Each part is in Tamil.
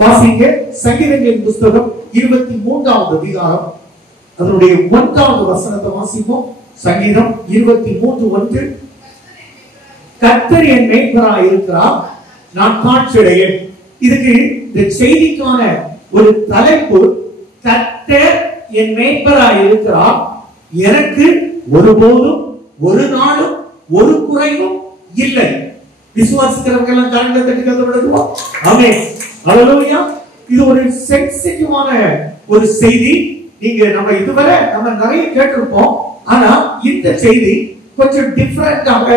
வாசிங்க சங்கீதங்களின் புத்தகம் 23வது அதிகாரம் அதனுடைய 1வது வசனத்தை வாசிப்போம். சங்கீதம் 23:1. கர்த்தர் என் மேய்ப்பராய் இருக்கிறார், நான் காட்சியடையேன். இதுக்கு இந்த செய்திக்கான ஒரு தலைப்பு, கர்த்தர் என் மேய்ப்பராய் இருக்கிறார், எனக்கு ஒருபோதும் ஒரு நாளும் ஒரு குறைவும் இல்லை. விசுவாசிக்கிறவங்க எல்லாம் கரங்களை தட்டி கதப்படுவோம். ஆமென். ஹல்லேலூயா. இது ஒரு சென்சிட்டிவான ஒரு செய்தி. நீங்க நம்ம இதுவரை நிறைய கேட்டிருப்போம். ஆனா இந்த செய்தி கொஞ்சம் டிஃபரெண்டாக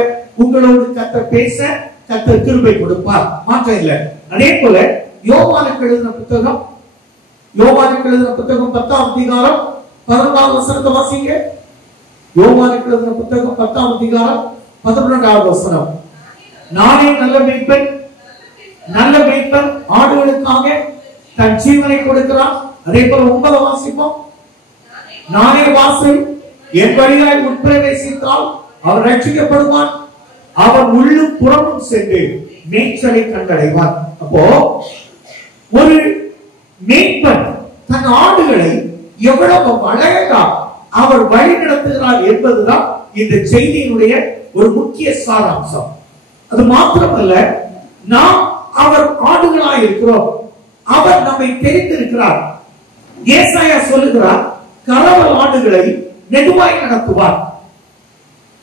உங்களோடு கர்த்தர் பேச கர்த்தர் கிருபை கொடுப்பார், மாற்றம் இல்லை. அதே போல யோவானுக்கு எழுதின புத்தகம் 10வது அதிகாரம் 11வது வசனத்தை வாசிங்க. யோவானுக்கு எழுதின புத்தகம் 10வது அதிகாரம் 11வது வசனம். நானே நல்ல மேய்ப்பன், நல்ல மேய்ப்பன் ஆடுகளுக்காக தன் ஜீவனை கொடுக்கிறான். அதே போல 9 வாசிப்போம். நானே வாசல், என் வழியாய் உட்பிரவேசித்தால் அவர் ரட்சிக்கப்படுவான், அவர் உள்ளும் புறமும் சென்று மேய்ச்சலை கண்டடைவார். அப்போ ஒரு மேய்ப்பன் தன் ஆடுகளை எவ்வளவு அழகா அவர் வழி நடத்துகிறார் என்பதுதான் இந்த செய்தியினுடைய ஒரு முக்கிய சாராம்சம். அது மாத்திரமல்ல, நாம் அவர் ஆடுகளாய் இருக்கிறோம், அவர் நம்மை தெரிந்திருக்கிறார். ஏசாயா சொல்லுகிறார், கறவல் ஆடுகளை மெதுவாய் நடத்துவார்.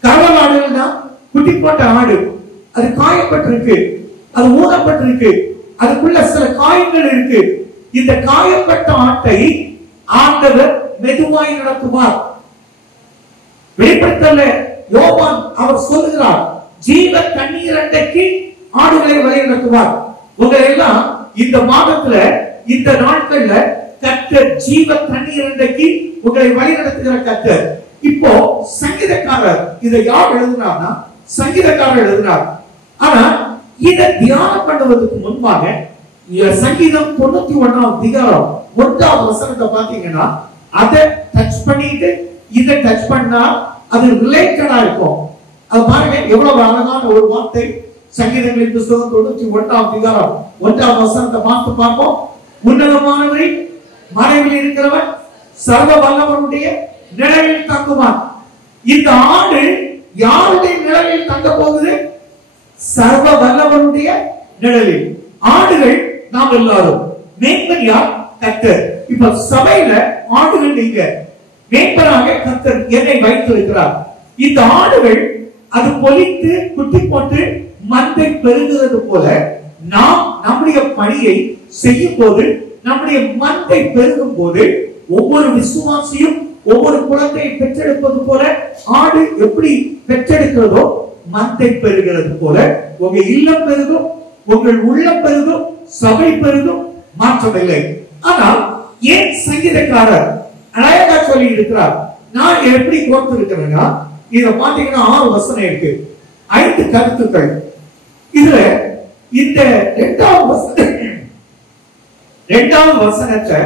கறவல் ஆடுகள்னா குட்டி போட்ட ஆடு, அது காயப்பட்டிருக்கு, அது ஊனப்பட்டிருக்கு, அதுக்குள்ள சில காயங்கள் இருக்கு. இந்த காயப்பட்ட ஆட்டை ஆண்டவர் மெதுவாய் நடத்துவார். வெளிப்படுத்தல யோவான் அவர் சொல்லுகிறார், ஜீவ தண்ணீர் அண்டைக்கு ஆடுகளை வழி நடத்துவார். உங்களை எல்லாம் இந்த மாதத்துல இந்த நாட்கள்ல கர்த்தர் ஜீவ தண்ணீர் அண்டைக்கு உங்களை வழி நடத்துகிற கர்த்தர். இப்போ சங்கீதக்காரர் இதை யார் எழுதினார்னா சங்கீதக்காரர் எழுதினார். ஆனா இதை தியானம் பண்ணுவதற்கு முன்பாக சங்கீதம் 91வது அதிகாரம் 1வது வசனத்தை பாத்தீங்கன்னா அதை டச் பண்ணிட்டு இதை டச் பண்ணா அது ரிலேட்டடா இருக்கும். அது பாருங்க எவ்வளவு அழகான ஒரு வார்த்தை. சங்கீதங்களின் புத்தகம் 91வது அதிகாரம் 1வது வசனத்தை பார்த்து பார்ப்போம். உன்னதமானவரின் மறைவில் இருக்கிறவன் சர்வ வல்லவனுடைய நிழலில் தங்குவான். இந்த ஆடு யாருடைய நிழலில் தங்க போகுது? சர்வ வல்லவனுடைய நிழலில். ஆடுகள் நாம் எல்லாரும். மேய்ப்பன் யார்? கர்த்தர். இப்ப சபையில ஆடுகள் நீங்க, மேய்ப்பராக கர்த்தர் என்னை வைத்திருக்கிறார். இந்த ஆடுகள் அது பொலித்து குட்டி போட்டு மந்தை பெருகுவது போல நாம் நம்முடைய பணியை செய்யும் போது, நம்முடைய மந்தை பெருகும் போது, ஒவ்வொரு விசுவாசியும் ஒவ்வொரு குழந்தையை பெற்றெடுப்பது போல ஆடு எப்படி பெற்றெடுக்கிறதோ மந்தை பெருகிறது போல உங்க இல்லம் பெருகும், உங்கள் உள்ளம் பெருகும், சபை பெருகும், மாற்றமில்லை. ஆனால் ஏன் சங்கீதக்காரர் அழகா சொல்லி இருக்கிறார்? நான் எப்படி கோர்த்து இருக்கிறேன்னா, இத பாத்தீங்கன்னா 6 வசனம் இருக்கு, 5 கருத்துக்கள். இதுல இந்த 2வது வசனத்தை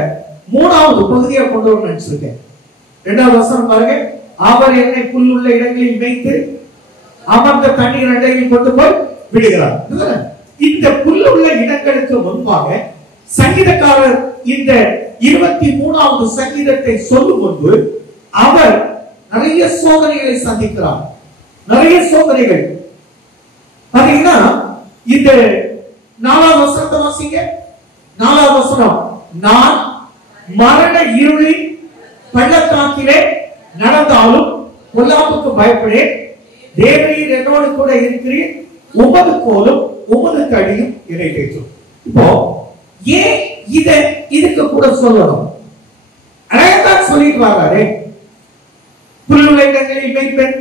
3வது பகுதியா கொண்டு வர நினைச்சிருக்கேன். 2வது வசனம் பாருங்க. அவர் என்னை புல்லுள்ள இடங்களில் மேய்த்து அமர்ந்த தண்ணீர் அண்டையில் கொண்டு போய் விடுகிறார். இந்த புல்லுள்ள இடங்களுக்கு முன்பாக சங்கீதக்காரர் இந்த 23வது சங்கீதத்தை சொல்லும் முன்பு அவர் நிறைய சோதனைகளை சந்திக்கிறார். நிறைய சோதனைகள் பாத்தீங்கன்னா இந்த 4வது வசனத்தை வாசிங்க. 4வது வசனம், நான் மரண இருளின் பள்ளத்தாக்கிலே நடந்தாலும் பொல்லாப்புக்கு பயப்படேன், தேவரீர் என்னோடு கூட இருக்கிறீர், உமது கோலும் உமது கடியும் என்னை தேற்றும். இப்போ ஏன் இதுக்கு கூட சொல்லணும்? அழகா சொல்லிட்டு வர்றாரு, புல்லுள்ள இடங்களில் மேய்ப்பேன்,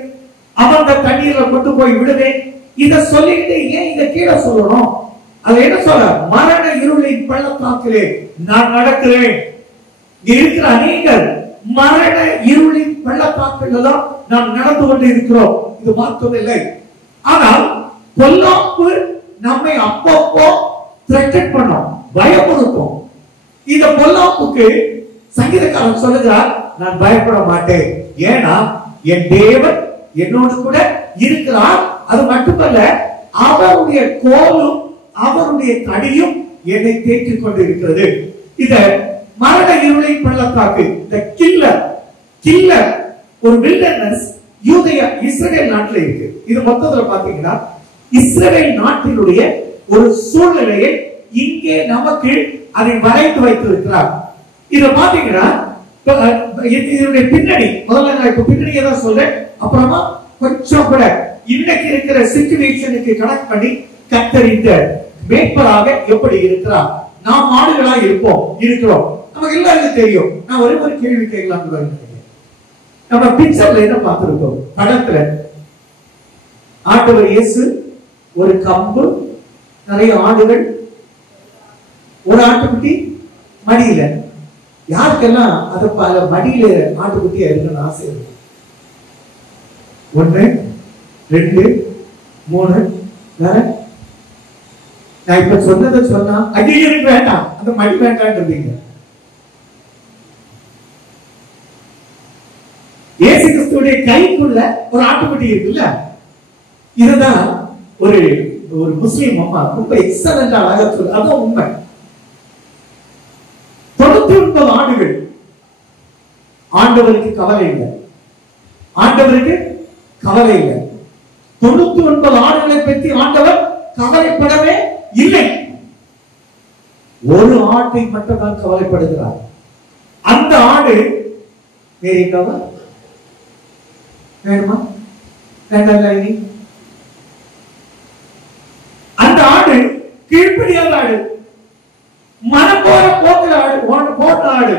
அமர்ந்த தண்ணீரை கொண்டு போய் விடுவேன். இத சொல்லிட்டு ஏன் இத கீழே சொல்லணும்? அது என்ன சொல்ற? மரண இருளின் பள்ளத்தாக்கிலே நான் நடக்கிறேன். இருக்கிற அநேகர் மரண இருளின் பள்ளத்தாக்கில் தான் நாம் நடந்து கொண்டு இருக்கிறோம். இது மாற்றமில்லை. ஆனால் பொல்லாப்பு நம்மை அப்பப்போ த்ரெட்டன் பண்ணும், பயமுறுத்தும். இந்த பொல்லாப்புக்கு சங்கீதக்காரன் சொல்லுகிறார், நான் பயப்பட மாட்டேன். ஏன்னா என் தேவன் என்னோடு கூட இருக்கிறார். அது மட்டுமல்ல, அவருடைய கோலும் அவருடைய கடியும் என்னை தேற்றிக் கொண்டிருக்கிறது. இத மரண இருளை பள்ளத்தாக்கு, இந்த கில்லர் ஒரு வில்டர்னஸ் யூதேயா இஸ்ரவேல் நாட்டில் இருக்கு. இது மொத்தத்துல பாத்தீங்கன்னா இஸ்ரவேல் நாட்டினுடைய ஒரு சூழ்நிலையை இங்கே நமக்கு அதை வரைந்து வைத்திருக்கிறார். இத பாத்தீங்கன்னா இதனுடைய பின்னணி, முதல்ல நான் இப்ப பின்னணியை தான் சொல்றேன், அப்புறமா கொஞ்சம் கூட இன்னைக்கு இருக்கிற சிச்சுவேஷனுக்கு கனெக்ட் பண்ணி கர்த்தர் இந்த மேய்ப்பராக எப்படி இருக்கிறார். நாம் ஆடுகளா இருக்கிறோம், நமக்கு எல்லாருக்கும் தெரியும். நான் ஒரே ஒரு கேள்வி கேட்கலாம். நம்ம பிக்சர்ல என்ன பார்த்திருக்கோம்? படத்துல ஆண்டவர் இயேசு, ஒரு கம்பு, நிறைய ஆடுகள், ஒரு ஆட்டுக்குட்டி மடியில. யாருக்கெல்லாம் அதை மடியில ஆட்டுக்குட்டியா இருக்குன்னு ஆசை இருக்கு? 1 2 3. நான் இப்ப சொன்னதை சொன்னா ஐயோ வேண்டாம், அந்த மடி வேண்டாம். இயேசு கிறிஸ்துவுடைய கைக்குள்ள ஒரு ஆட்டுக்குட்டி இருக்குல்ல, இதுதான் ஒரு முஸ்லிம் அம்மா ரொம்ப எக்ஸலண்டா அழகா சொல்லு. அதுவும் உண்மை. 99 ஆண்டுகள் ஆண்டவருக்கு கவலை இல்லை, 99 ஆண்டுகளை பற்றி ஆண்டவர் கவலைப்படவே இல்லை. ஒரு ஆட்டை மட்டும் தான் கவலைப்படுகிறார். அந்த ஆடு வேறேக்காவா வேணுமா வேண்டாம்? அந்த ஆடு கீழ்ப்படியாத ஆடு, மனம் போற போக்குற ஆடு.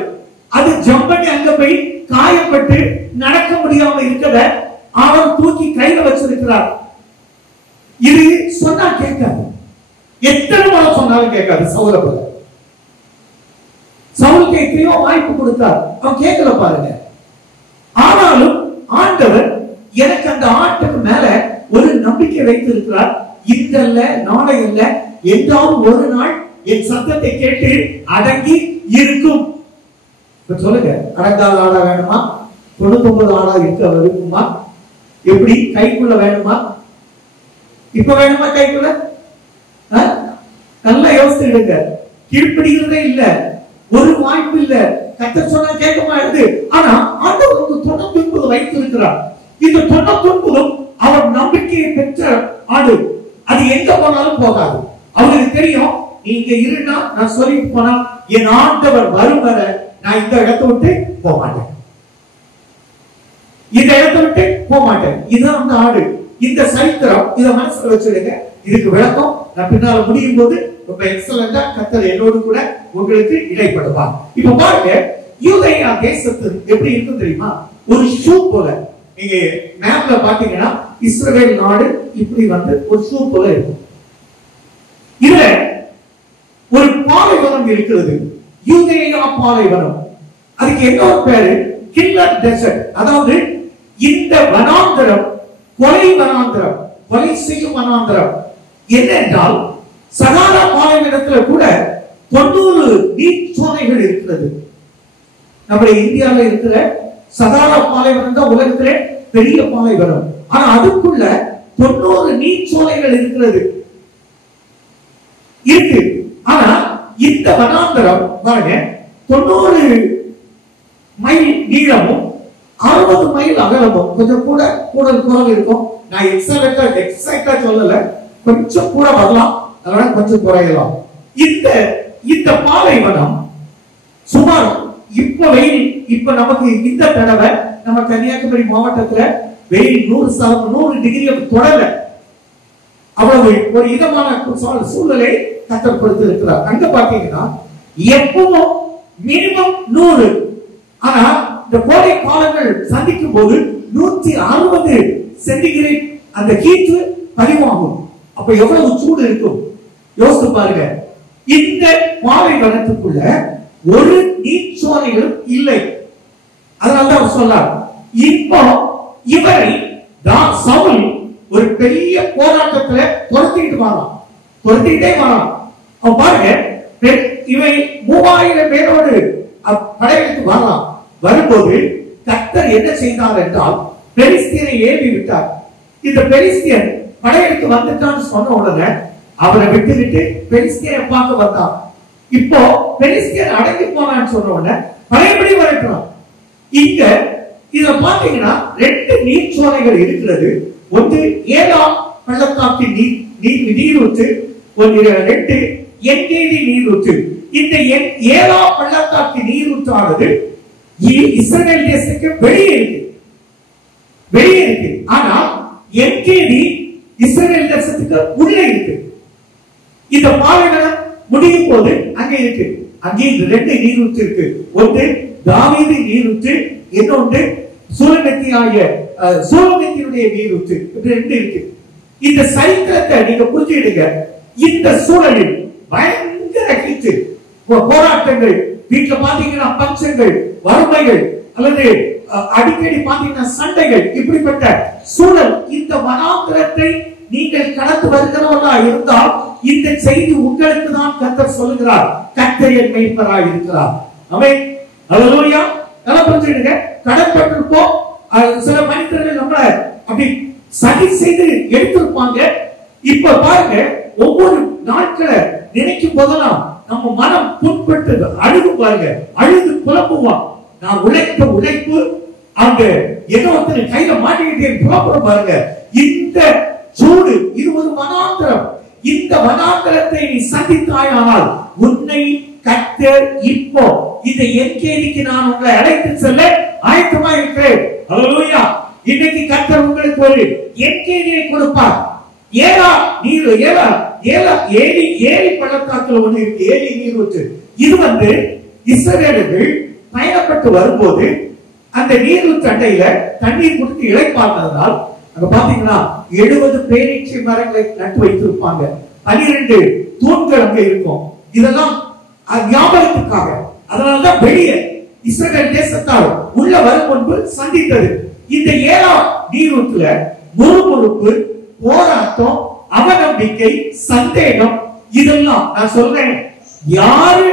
அது ஜம்ப் பண்ணி அங்க போய் காயப்பட்டு நடக்க முடியாம இருக்கிறத அவர் தூக்கி கையில வச்சிருக்கிறார். இது சொன்னா கேட்காது, எத்தனை முறை சொன்னாலும் கேட்காது. சவுலுக்கு எத்தனையோ வாய்ப்பு கொடுத்தார், அவன் கேட்கல பாருங்க. ஆனாலும் ஆண்டவர் எனக்கு அந்த ஆட்டுக்கு மேல ஒரு நம்பிக்கை வைத்திருக்கிறார். இன்றல்ல நாளை அல்ல, என்றாலும் ஒரு நாள் என் சத்தத்தை கேட்டு அடங்கி இருக்கும். இப்ப சொல்லுங்க, அடங்காத ஆடா வேணுமா? 99 ஆடா இருக்க இருக்குமா? எப்படி? கைக்குள்ள வேணுமா? இப்ப வேணுமா கைக்குள்ள? நல்லா யோசிச்சுடுங்க. கீழ்ப்படிகிறதே இல்ல, ஒரு வாய்ப்பு இல்ல. கர்த்தர் சொன்னா கேட்க மாட்டேது. ஆனா ஆண்டவர் 99 வைத்திருக்கிறார். இந்த 99 அவர் நம்பிக்கையை பெற்ற ஆடு. அது எங்க போனாலும் போகாது. அவருக்கு தெரியும், நீங்க இருந்தா நான் சொல்லிட்டு போனா என் ஆண்டவர் வரும் வரை நான் இந்த இடத்தை விட்டு போக மாட்டேன், இந்த இடத்தை விட்டு போக மாட்டேன். இதுதான் அந்த ஆடு. இந்த சரித்திரம் இத மனசுல வச்சிடுங்க. இதுக்கு விளக்கம் நான் பின்னால முடியும் போது ரொம்ப எக்ஸலண்டா கர்த்தர் என்னோடு கூட உங்களுக்கு இடைப்படுவார். இப்ப பாருங்க, யூதேயா தேசத்து எப்படி இருக்கும் தெரியுமா? ஒரு ஷூ போல. நீங்க மேப்ல பாத்தீங்கன்னா இஸ்ரவேல் நாடு இப்படி வந்து ஒரு ஷூ போல இருக்கும். இதுல ஒரு பாலைவனம் இருக்கிறது, யூதேயா பாலைவனம். அதுக்கு என்ன ஒரு பேரு? Killer desert. அதாவது இந்த வனாந்தரம் கொலை வனாந்தரம், கொலை செய்யும் வனாந்தரம். என்னென்றால் சகாரா பாலைவனத்துல கூட 90 நீர்ச்சோலைகள் இருக்கிறது. நம்முடைய இந்தியாவில் இருக்கிற சகாரா பாலைவனம் தான் உலகத்திலே பெரிய பாலைவனம். ஆனா அதுக்குள்ள 90 நீர்ச்சோலைகள் இருக்கிறது இருக்கு. ஆனா இந்த வனாந்தரம் பாருங்க, 90 மைல் நீளமும் 60 மைல் அகலமும். கொஞ்சம் கூட குறவு இருக்கும். நான் எக்ஸாக்டா சொல்லல, கொஞ்சம் கூட வரலாம், அதனால கொஞ்சம் குறையலாம். இந்த பாலைவனம் சுமார் இப்ப வெயில், இப்ப நமக்கு இந்த தடவை நம்ம கன்னியாகுமரி மாவட்டத்துல வெயில் 100 டிகிரி தொடரல. அவ்வளவு ஒரு இதமான சூழ்நிலை கர்த்தர் கொடுத்திருக்கிறார். அங்க பாத்தீங்கன்னா எப்பவும் மினிமம் 100. ஆனா இந்த கோடை காலங்கள் சந்திக்கும் போது 160 சென்டிகிரேட் அந்த ஹீட் பதிவாகும். அப்ப எவ்வளவு சூடு இருக்கும் யோசித்து பாருங்க. இந்த பாலைவனத்துக்குள்ள ஒரு நீர்ச்சோலைகளும் இல்லை. அதனால அவர் சொன்னார், இப்போ இவரை சவுல் ஒரு பெரிய போராட்டத்துல துரத்திட்டே வரான். அவன் பாருங்க, இவை 3000 பேரோடு படையெடுத்து வரலாம். வரும்போது கர்த்தர் என்ன செய்தார் என்றால் பெலிஸ்தியனை ஏவி விட்டார். இந்த பெலிஸ்தியன் படையெடுத்து வந்துட்டான்னு சொன்ன உடனே அவரை விட்டுவிட்டு பெலிஸ்தியரை பார்க்க வந்தான். இப்போ பெலிஸ்தியர் அடங்கி போனான்னு சொன்ன உடனே பழையபடி வரட்டும். இங்க இத பாத்தீங்கன்னா 2 நீர்ச்சோலைகள் இருக்கிறது. ஒன்று ஏலாம் பள்ளத்தாக்கின் நீரூற்று, 2 என்கேதி நீரூற்று. இந்த ஏலாம் பள்ளத்தாக்கின் நீரூற்றானது இஸ்ரவேல் தேசத்துக்கு வெளியே இருக்கு. ஆனா என்கேதி இஸ்ரவேல் தேசத்துக்கு உள்ளே இருக்கு. இந்த பாலைவனம் முடியும் போது அங்கே இருக்கு. அங்கே 2 நீரூற்று இருக்கு. ஒன்று தாவீது நீரூற்று, இன்னொன்று சூலமித்தினுடைய நீரூற்று. 2 இருக்கு. இந்த சரித்திரத்தை நீங்க புரிஞ்சுக்கிடுங்க. இந்த சூழலில் பயங்கர ஹீட், போராட்டங்கள், வீட்டுல பாத்தீங்கன்னா பஞ்சங்கள், வறுமைகள், அல்லது அடிக்கடி பாத்தீங்கன்னா சண்டைகள், இப்படிப்பட்ட சூழல். இந்த வனாந்திரத்தை நீங்கள் கடந்து வருகிறவர்களா இருந்தால் இந்த செய்தி உங்களுக்கு தான் கர்த்தர் சொல்லுகிறார். கர்த்தர் என் மேய்ப்பராய் இருக்கிறார். ஆமென். அல்லேலூயா. நல்லா புரிஞ்சுக்கிடுங்க. கடன்பட்டிருப்போம். சில மனிதர்கள் நம்மள அப்படி சதி செய்து எடுத்திருப்பாங்க. இப்ப பாருங்க, ஒவ்வொரு நாட்களை நினைக்கும் போதெல்லாம் நம்ம மனம் புண்பட்டு அழுது பாருங்க, அழுது புலம்புவான். நான் உழைத்த உழைப்பு அந்த ஏதோ ஒருத்தர் கையில மாட்டிக்கிட்டே புலம்புற பாருங்க. இந்த சூடு, இது ஒரு வனாந்திரம். இந்த வனாந்திரத்தை நீ சந்தித்தாயானால் உன்னை கர்த்தர் இப்போ இந்த என்கேதிக்கு நான் உங்களை அழைத்து செல்ல ஆயத்தமா இருக்கிறேன். அல்லேலூயா. இன்னைக்கு கர்த்தர் உங்களுக்கு ஒரு என்கேதியை கொடுப்பார். ஏலி பள்ளத்தாக்குல ஒண்ணு இருக்கு, ஏலி நீரூற்று. இது இஸ்ரவேலர்கள் பயணப்பட்டு வரும்போது அந்த நீரூற்று அண்டையில தண்ணீர் கொடுத்து இளைப்பார்த்ததால் அங்க பாத்தீங்கன்னா 70 பேரீச்சை மரங்களை நட்டு வைத்திருப்பாங்க. 12 தூண்கள் அங்க இருக்கும். இதெல்லாம் ஞாபகத்துக்காக. அதனாலதான் வெளியே இஸ்ரவேல் தேசத்தால் உள்ள வரும் முன்பு சந்தித்தது. இந்த ஏலாம் நீரூற்றுல முறுமுறுப்பு, போராட்டம், அவநம்பிக்கை, சந்தேகம், இதெல்லாம் நான் சொல்றேன். யாரு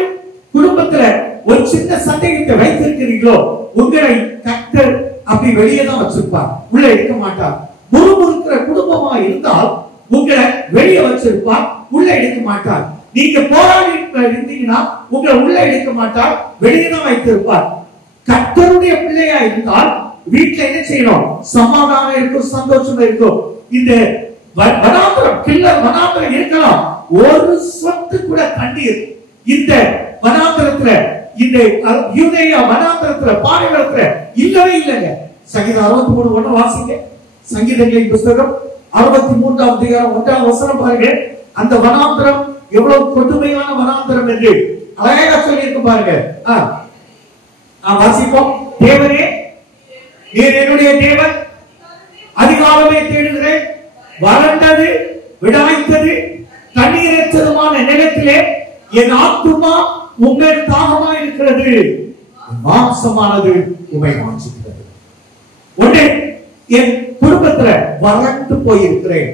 குடும்பத்துல ஒரு சின்ன சந்தேகத்தை வைத்திருக்கிறீங்களோ உங்களை கர்த்தர் அப்படி வெளியே தான் வச்சிருப்பார், உள்ள எடுக்க மாட்டார். முறுமுறுக்கிற குடும்பமா இருந்தால் உங்களை வெளியே வச்சிருப்பார், உள்ள எடுக்க மாட்டார். நீங்க போராடி இருந்தீங்கன்னா உங்களை உள்ள எடுக்க மாட்டார், வெளியே தான் வைத்திருப்பார். கர்த்தருடைய பிள்ளையா இருந்தால் வீட்டுல என்ன செய்யணும்? சமாதானம் இருக்கும், சந்தோஷம் இருக்கும். இந்த வனாந்திரம், கில்லர் வனாந்திரம் இருக்கலாம், ஒரு சொத்து கூட தண்ணீர் இந்த வனாந்திரத்துல, இந்த யூதேயா வனாந்திரத்துல, பாலைவனத்துல இல்லவே இல்லைங்க. சங்கீதம் 63:1 வாசிங்க. சங்கீதங்களின் புத்தகம் 63ஆம் அதிகாரம் 1ஆம் வசனம் பாருங்க. அந்த வனாந்திரம் எவ்வளவு கொடுமையான வனாந்திரம் என்று அழகா சொல்லி இருக்கு பாருங்க. வாசிப்போம். தேவனே, நீர் என்னுடைய தேவன், அதிகாலமே தேடுகிறேன். வறண்டது, விடாய்த்தது, தண்ணீரற்றதுமான நிலத்திலே என் ஆத்துமா உங்கள் தாகமா இருக்கிறது, மாம்சமானது உமை வாஞ்சிக்கிறது. ஒன்றே, என் குடும்பத்துல வறண்டு போயிருக்கிறேன்.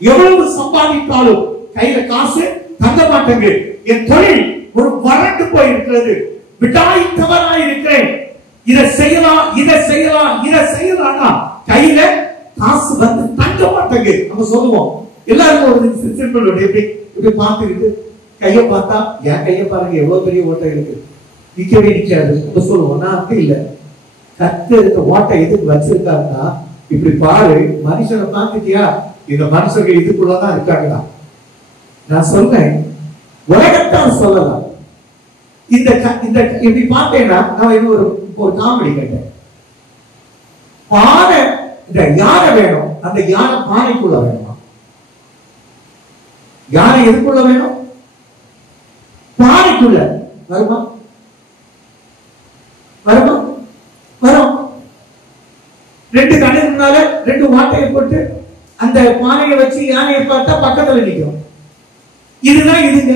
எவ்வளவு சம்பாதித்தாலும் கையில காசு தங்க மாட்டேங்க. என் தொழில் ஒரு வறண்டு போயிருக்கிறது, விடாய்த்தவனாய் இருக்கிறேன். இதை செய்யலாம், இதை செய்யலாம், இதை செய்யலாம், கையில காசு தங்க மாட்டேங்க. நம்ம சொல்லுவோம். எல்லாருக்கும் ஒரு சிம்பிள் எப்படி இப்படி பார்த்துக்கிட்டு கையை பார்த்தா, என் கையை பாருங்க எவ்வளவு பெரிய ஓட்டை இருக்கு, நிக்கவே நிக்காது. சொல்லுவோம். நான் இல்ல, கத்து இருக்க ஓட்டை எதுக்கு வச்சிருக்காருன்னா, இப்படி பாரு, மனுஷனை பார்த்துட்டியா, இந்த மனுஷர்கள் இதுக்குள்ளதான் இருக்காங்களா. நான் சொல்றேன், உலகத்தான் சொல்லலாம். இந்த இப்படி பார்த்தேன்னா, நான் இன்னும் ஒரு காமெடி கேட்டேன். பானை, இந்த யானை வேணும், அந்த யானை பானைக்குள்ள வேணுமா? யானை எதுக்குள்ள வேணும்? பானைக்குள்ள வருமா? வருமா? வரும். 2 கண்ணுனால 2 வாட்டையை போட்டு அந்த பானையை வச்சு யானையை பார்த்தா பக்கத்துல நிற்கும். இதுதான் இதுங்க.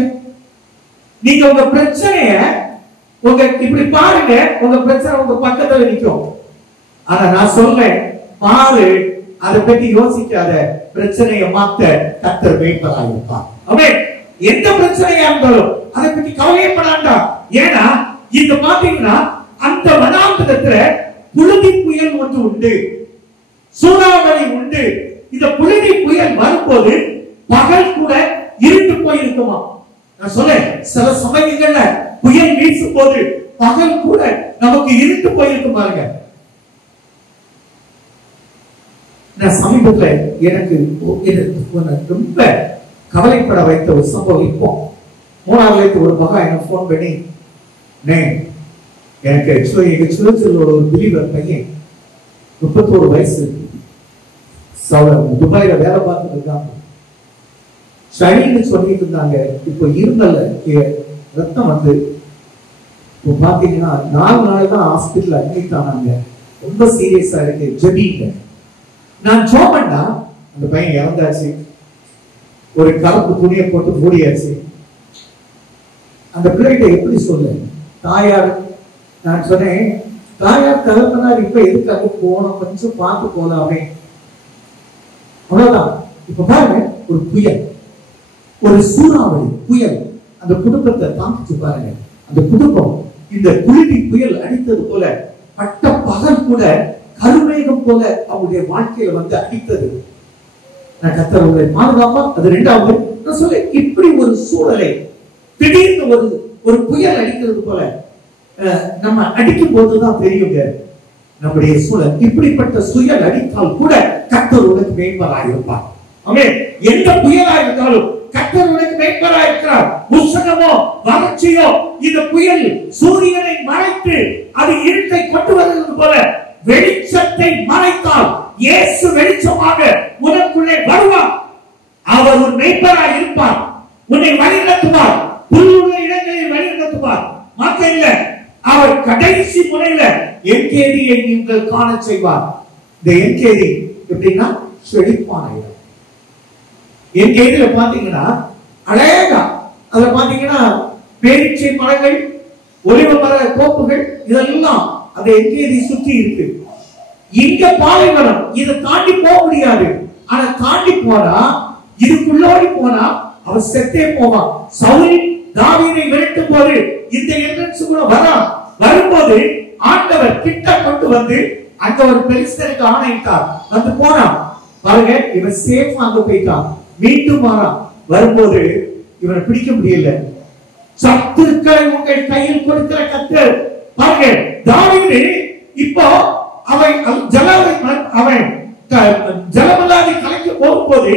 நீங்க உங்க பிரச்சனைய உங்க இப்படி பாருங்க, உங்க பிரச்சனை உங்க பக்கத்துல நிற்கும். ஆனா நான் சொல்றேன், பாரு, அதை பத்தி யோசிக்காத, பிரச்சனையை மாத்த கர்த்தர் மேய்ப்பராய் இருப்பார். ஆமென். எந்த பிரச்சனையா இருந்தாலும் அதை பத்தி கவலைப்படாண்டா. ஏன்னா இந்த பாத்தீங்கன்னா அந்த வனாந்தரத்துல புழுதி புயல் ஒன்று உண்டு, சூறாவளி உண்டு. இந்த புழுதி புயல் வரும்போது பகல் கூட இருக்குமா? நான் சொல்றேன், சில சமயங்கள்ல புயல் வீசும் போது பகல் கூட நமக்கு இருட்டு போயிருக்கு பாருங்க. நான் சமீபத்துல எனக்கு ரொம்ப கவலைப்பட வைத்த ஒரு சம்பவம். இப்போ 3வது ஒரு மகா எனக்கு போன் பண்ணி, எனக்கு எங்க சுழற்சியில் ஒரு பிலீவர் பையன் 31 வயசு, துபாயில வேலை பார்த்துட்டு இருக்காங்க, சளின்னு சொல்லிட்டு இருந்தாங்க. இப்போ இருந்தல ரத்தம் வந்து இப்போ பாத்தீங்கன்னா 4 நாள் தான் ஹாஸ்பிட்டல் அட்மிட் ஆனாங்க. ரொம்ப சீரியஸா இருக்கு, ஜெபிங்க. நான் ஜோமண்டா அந்த பையன் இறந்தாச்சு. ஒரு கருப்பு துணியை போட்டு மூடியாச்சு. அந்த பிள்ளைகிட்ட எப்படி சொல்ல, தாயார், நான் சொன்னேன், தாயார் கலப்பினார், இப்ப எதுக்காக போனோம், கொஞ்சம் பார்த்து போலாமே, அவ்வளவுதான். இப்ப பாருங்க, ஒரு புயல், ஒரு சூறாவளி புயல் அந்த குடும்பத்தை தாக்கிச்சு பாருங்க. அந்த குடும்பம் இந்த குளிர்ச்சி புயல் அடித்தது போல பட்ட பகல் கூட கருமேகம் போல அவங்களுடைய வாழ்க்கையில வந்து அடித்தது. நான் கர்த்தர் உங்களை பாதுகாப்பா. அது 2வது. நான் சொல்ல, இப்படி ஒரு சூழலை திடீர்னு ஒரு புயல் அடிக்கிறது போல நம்ம அடிக்கும் போதுதான் தெரியுங்க நம்முடைய சூழல். இப்படிப்பட்ட சுயல் அடித்தால் கூட கர்த்தர் உனக்கு மேய்ப்பராய் இருப்பார். ஆமென். எந்த புயலா இருந்தாலும் கர்த்தர் உனக்கு மேய்ப்பராய் இருக்கிறார். உஷ்ணமோ வறட்சியோ, இந்த புயல் சூரியனை மறைத்து அது இருட்டை கொண்டு வருவது போல வெளிச்சத்தை மறைத்தால் இயேசு வெளிச்சமாக உனக்குள்ளே வருவார். அவர் ஒரு மேய்ப்பராய் இருப்பார். உன்னை வழிநடத்துவார். புல்லுள்ள இடங்களில் வழிநடத்துவார். மாற்ற இல்ல, அவர் கடைசி முறையில என்கேதியை நீங்கள் காண செய்வார். இந்த என்கேதி எப்படின்னா செழிப்பான இடம். என்கேதியில பாத்தீங்கன்னா அழகா, அதுல பாத்தீங்கன்னா பேரீச்சை மரங்கள், ஒலிவ மர கோப்புகள், இதெல்லாம் அந்த என்கேதி சுற்றி இருக்கு. இங்க பாலைவனம், இதை தாண்டி போக முடியாது. ஆனா தாண்டி போனா, இதுக்குள்ளோடி போனா அவர் செத்தே போவான். சவுல் தாவீதை விரட்டும் போது இந்த என்ட்ரன்ஸ் கூட வரும்போது ஆண்டவர் கிட்ட கொண்டு வந்து அங்க ஒரு பெலிஸ்தருக்கு ஆணையிட்டார். வந்து போனான் பாருங்க, இவன் சேஃபா அங்க போயிட்டான். மீண்டும் வரும்போது இவனை பிடிக்க முடியல. சத்துருக்களை உங்கள் கையில் கொடுக்கிற கர்த்தர் பாருங்க. தாவீது இப்போ அவன் ஜலமல்லாதி கலைக்கு போகும்போது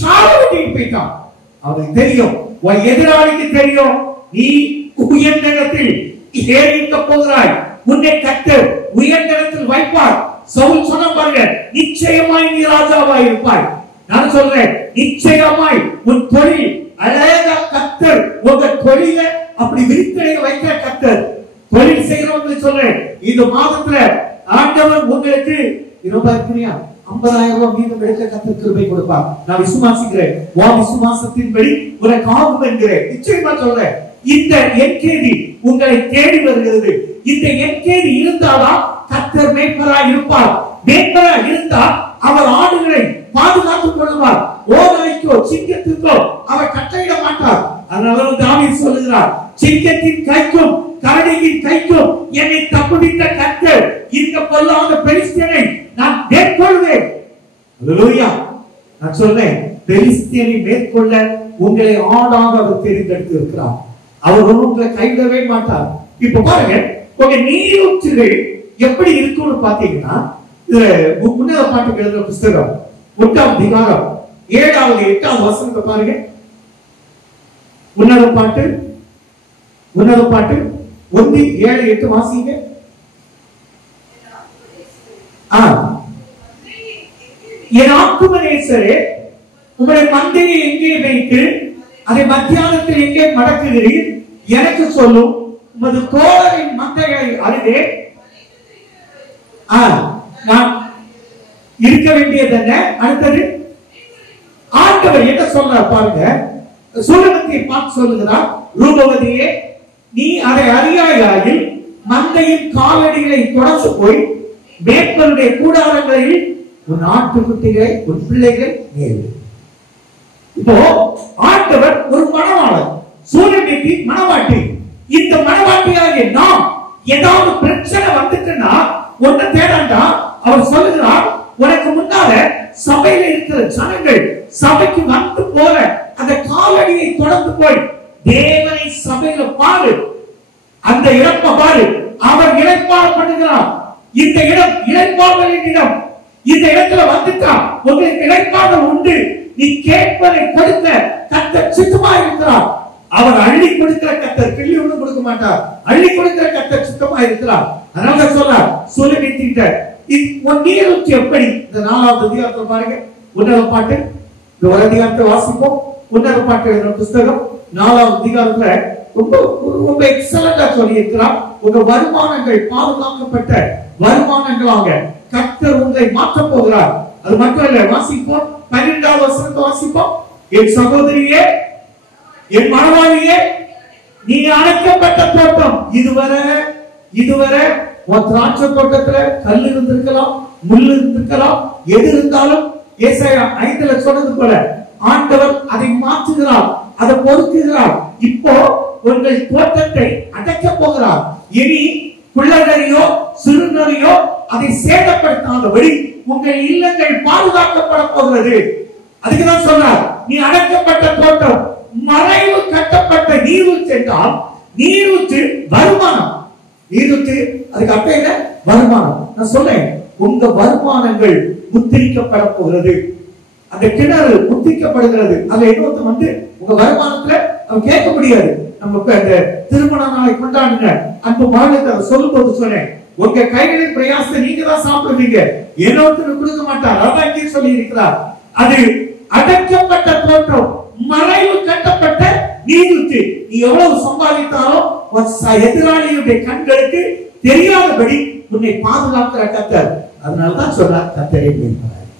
சாவுக்கு போயிட்டான். அவனுக்கு தெரியும், உன் எதிராளிக்கு தெரியும், நீ உயர்ந்தத்தில் ஏறிக்க போகிறாய், உன்னை கர்த்தர் உயர்ந்தத்தில் வைப்பார். சவுல் சொன்ன பாருங்க, நிச்சயமாய் நீ ராஜாவாய் இருப்பாய். நான் சொல்றேன், நிச்சயமாய் உன் தொழில் அழகா கர்த்தர் உங்க தொழில அப்படி விரித்தடைய வைக்கிற கர்த்தர். தொழில் செய்யறவங்க சொல்றேன், இந்த மாதத்துல ஆண்டவர் உங்களுக்கு 50,000 ரூபாய் மீதம் எடுக்க கர்த்தர் கிருபை கொடுப்பார். நான் விசுவாசிக்கிறேன். உன் விசுவாசத்தின்படி உனக்கு ஆகும் என்கிறேன். நிச்சயமா சொல்றேன், இந்த என்கேதி உங்களை தேடி வருகிறது. இந்த என்கேதி இருந்தாதான் கர்த்தர் மேய்ப்பராய் இருப்பார். மேய்ப்பராய் இருந்தால் அவர் ஆடுகளை பாதுகாத்துக் கொள்வார். ஓநாய்க்கோ சிங்கத்துக்கோ அவர் கட்டளையிட மாட்டார். அதனால தாவீது சொல்லுகிறார், சிங்கத்தின் கைக்கும் கரடியின் கைக்கும் என்னை தப்புவித்த கர்த்தர் இந்த பொல்லாத பெலிஸ்தியனை நான் மேற்கொள்வேன். அல்லேலூயா. நான் சொல்றேன், பெலிஸ்தியனை மேற்கொள்ள உங்களை ஆடாக அவர் தெரிந்தெடுத்து இருக்கிறார். அவர் உங்களை கைவிடவே மாட்டார். இப்ப பாருங்க, உங்க நீரூற்றுகள் எப்படி இருக்கும்னு பாத்தீங்கன்னா, இதுல உன்னத பாட்டுக்கு எழுதுற புஸ்தகம் 1ஆம் அதிகாரம் 7வது 8வது வசனத்தை பாருங்க. உன்னத பாட்டு 1 7 8 வாசிங்க. என் ஆத்துமனேசரே, உங்களுடைய மந்தையை எங்கே வைத்து அதை மத்தியானத்தில் எங்கே மடக்குகிறீர்? எனக்கு சொல்லும். உமது தோழரின் மந்தையை அருகே நான் இருக்க வேண்டியது என்ன? அடுத்தது ஆண்டவர் என்ன சொல்றார் பாருங்க. சூலகத்தை பார்த்து சொல்லுகிறார், ரூபவதியே, நீ அதை அறியாயாயில் மந்தையின் காலடிகளை தொடர்ந்து போய் மேற்பருடைய கூடாரங்களில் உன் ஆட்டுக்குட்டிகளை உன் பிள்ளைகள் நேரு. இப்போ ஆண்டவர் ஒரு மணவாளர், சூரியனுக்கு மணவாட்டி. இந்த மணவாட்டியாகிய நாம் ஏதாவது பிரச்சனை வந்துட்டுன்னா ஒன்ன தேடாண்டா அவர் சொல்லுகிறார், உனக்கு முன்னால சபையில இருக்கிற ஜனங்கள் சபைக்கு வந்து போற அந்த காலடியை தொடர்ந்து கடந்து போய் தேவனை சபையில பாரு, அந்த இழப்ப பாரு. அவர் இழைப்பாட பண்ணுகிறார். இந்த இடம் இழைப்பாளரின் இடம். இந்த இடத்துல வந்துட்டா உங்களுக்கு இழைப்பாளர் உண்டு. நீ கேட்பதை கொடுக்க கர்த்தர் சித்தமா இருக்கிறார். அவர் அள்ளி கொடுக்கிற கர்த்தர் கிள்ளி ஒண்ணு கொடுக்க மாட்டார். அள்ளி கொடுக்கிற கர்த்தர் சித்தமா இருக்கிறார். அதனால சொல்றார், சொல்லி நிறுத்திட்ட நீரூற்றி எப்படி. இந்த 4வது அதிகாரத்துல பாருங்க, உன்னத பாட்டு. இந்த ஒரு அதிகாரத்தை வாசிப்போம். உன்னத பாட்டு புஸ்தகம் 4வது அதிகாரத்துல ரொம்ப எக்ஸலண்டா சொல்லி இருக்கிறார். உங்க வருமானங்கள் பாதுகாக்கப்பட்ட வருமானங்களாக கர்த்தர் உங்களை மாற்ற போகிறார். அது மட்டும் இல்ல, வாசிப்போம் 12வது வசனத்தை வாசிப்போம். என் சகோதரியே, என் மனவாளியே, நீ அணைக்கப்பட்ட தோட்டம். இதுவரை உன் திராட்சை தோட்டத்துல கல் இருந்திருக்கலாம், முள் இருந்திருக்கலாம், எது இருந்தாலும் ஏசாயா 5ல சொன்னது போல ஆண்டவர் அதை மாற்றுகிறார், அதை பொறுக்குகிறார். இப்போ உங்கள் தோட்டத்தை அடைக்க போகிறார். இனி குள்ளநரியோ சிறுநரியோ அதை சேதப்படுத்தாதபடி உங்கள் இல்லங்கள் பாதுகாக்கப்பட போகிறது. அதுக்குதான் சொல்றார், நீ அடைக்கப்பட்ட தோட்டம், மறைவு கட்டப்பட்ட நீரூற்று என்றால் நீரூற்று வருமானம். நீரூற்று அதுக்கு அர்த்தம் என்ன? வருமானம். நான் சொல்றேன், உங்க வருமானங்கள் முத்திரிக்கப்பட போகிறது. அந்த கிணறு முத்திரிக்கப்படுகிறது. அதுல இன்னொருத்தர் வந்து உங்க வருமானத்துல அவன் கேட்க முடியாது. நம்ம அந்த திருமண நாளை கொண்டாடுங்க அன்பு மகளுக்கு அதை சொல்லும் போது சொன்னேன், உங்க கைகளின் பிரயாசத்தை நீங்க தான் சாப்பிடுவீங்க, இன்னொருத்தர் கொடுக்க மாட்டார். அதான் இங்கே சொல்லி இருக்கிறார். அது அடைக்கப்பட்ட தோட்டம், மறைவு கட்டப்பட்ட நீரூற்று. நீ எவ்வளவு சம்பாதித்தாலும் எதிராளியுடைய கண்களுக்கு தெரியாதபடி உன்னை பாதுகாக்கிற கர்த்தர். அதனாலதான் சொல்றார், கர்த்தரை மேய்ப்பராய்.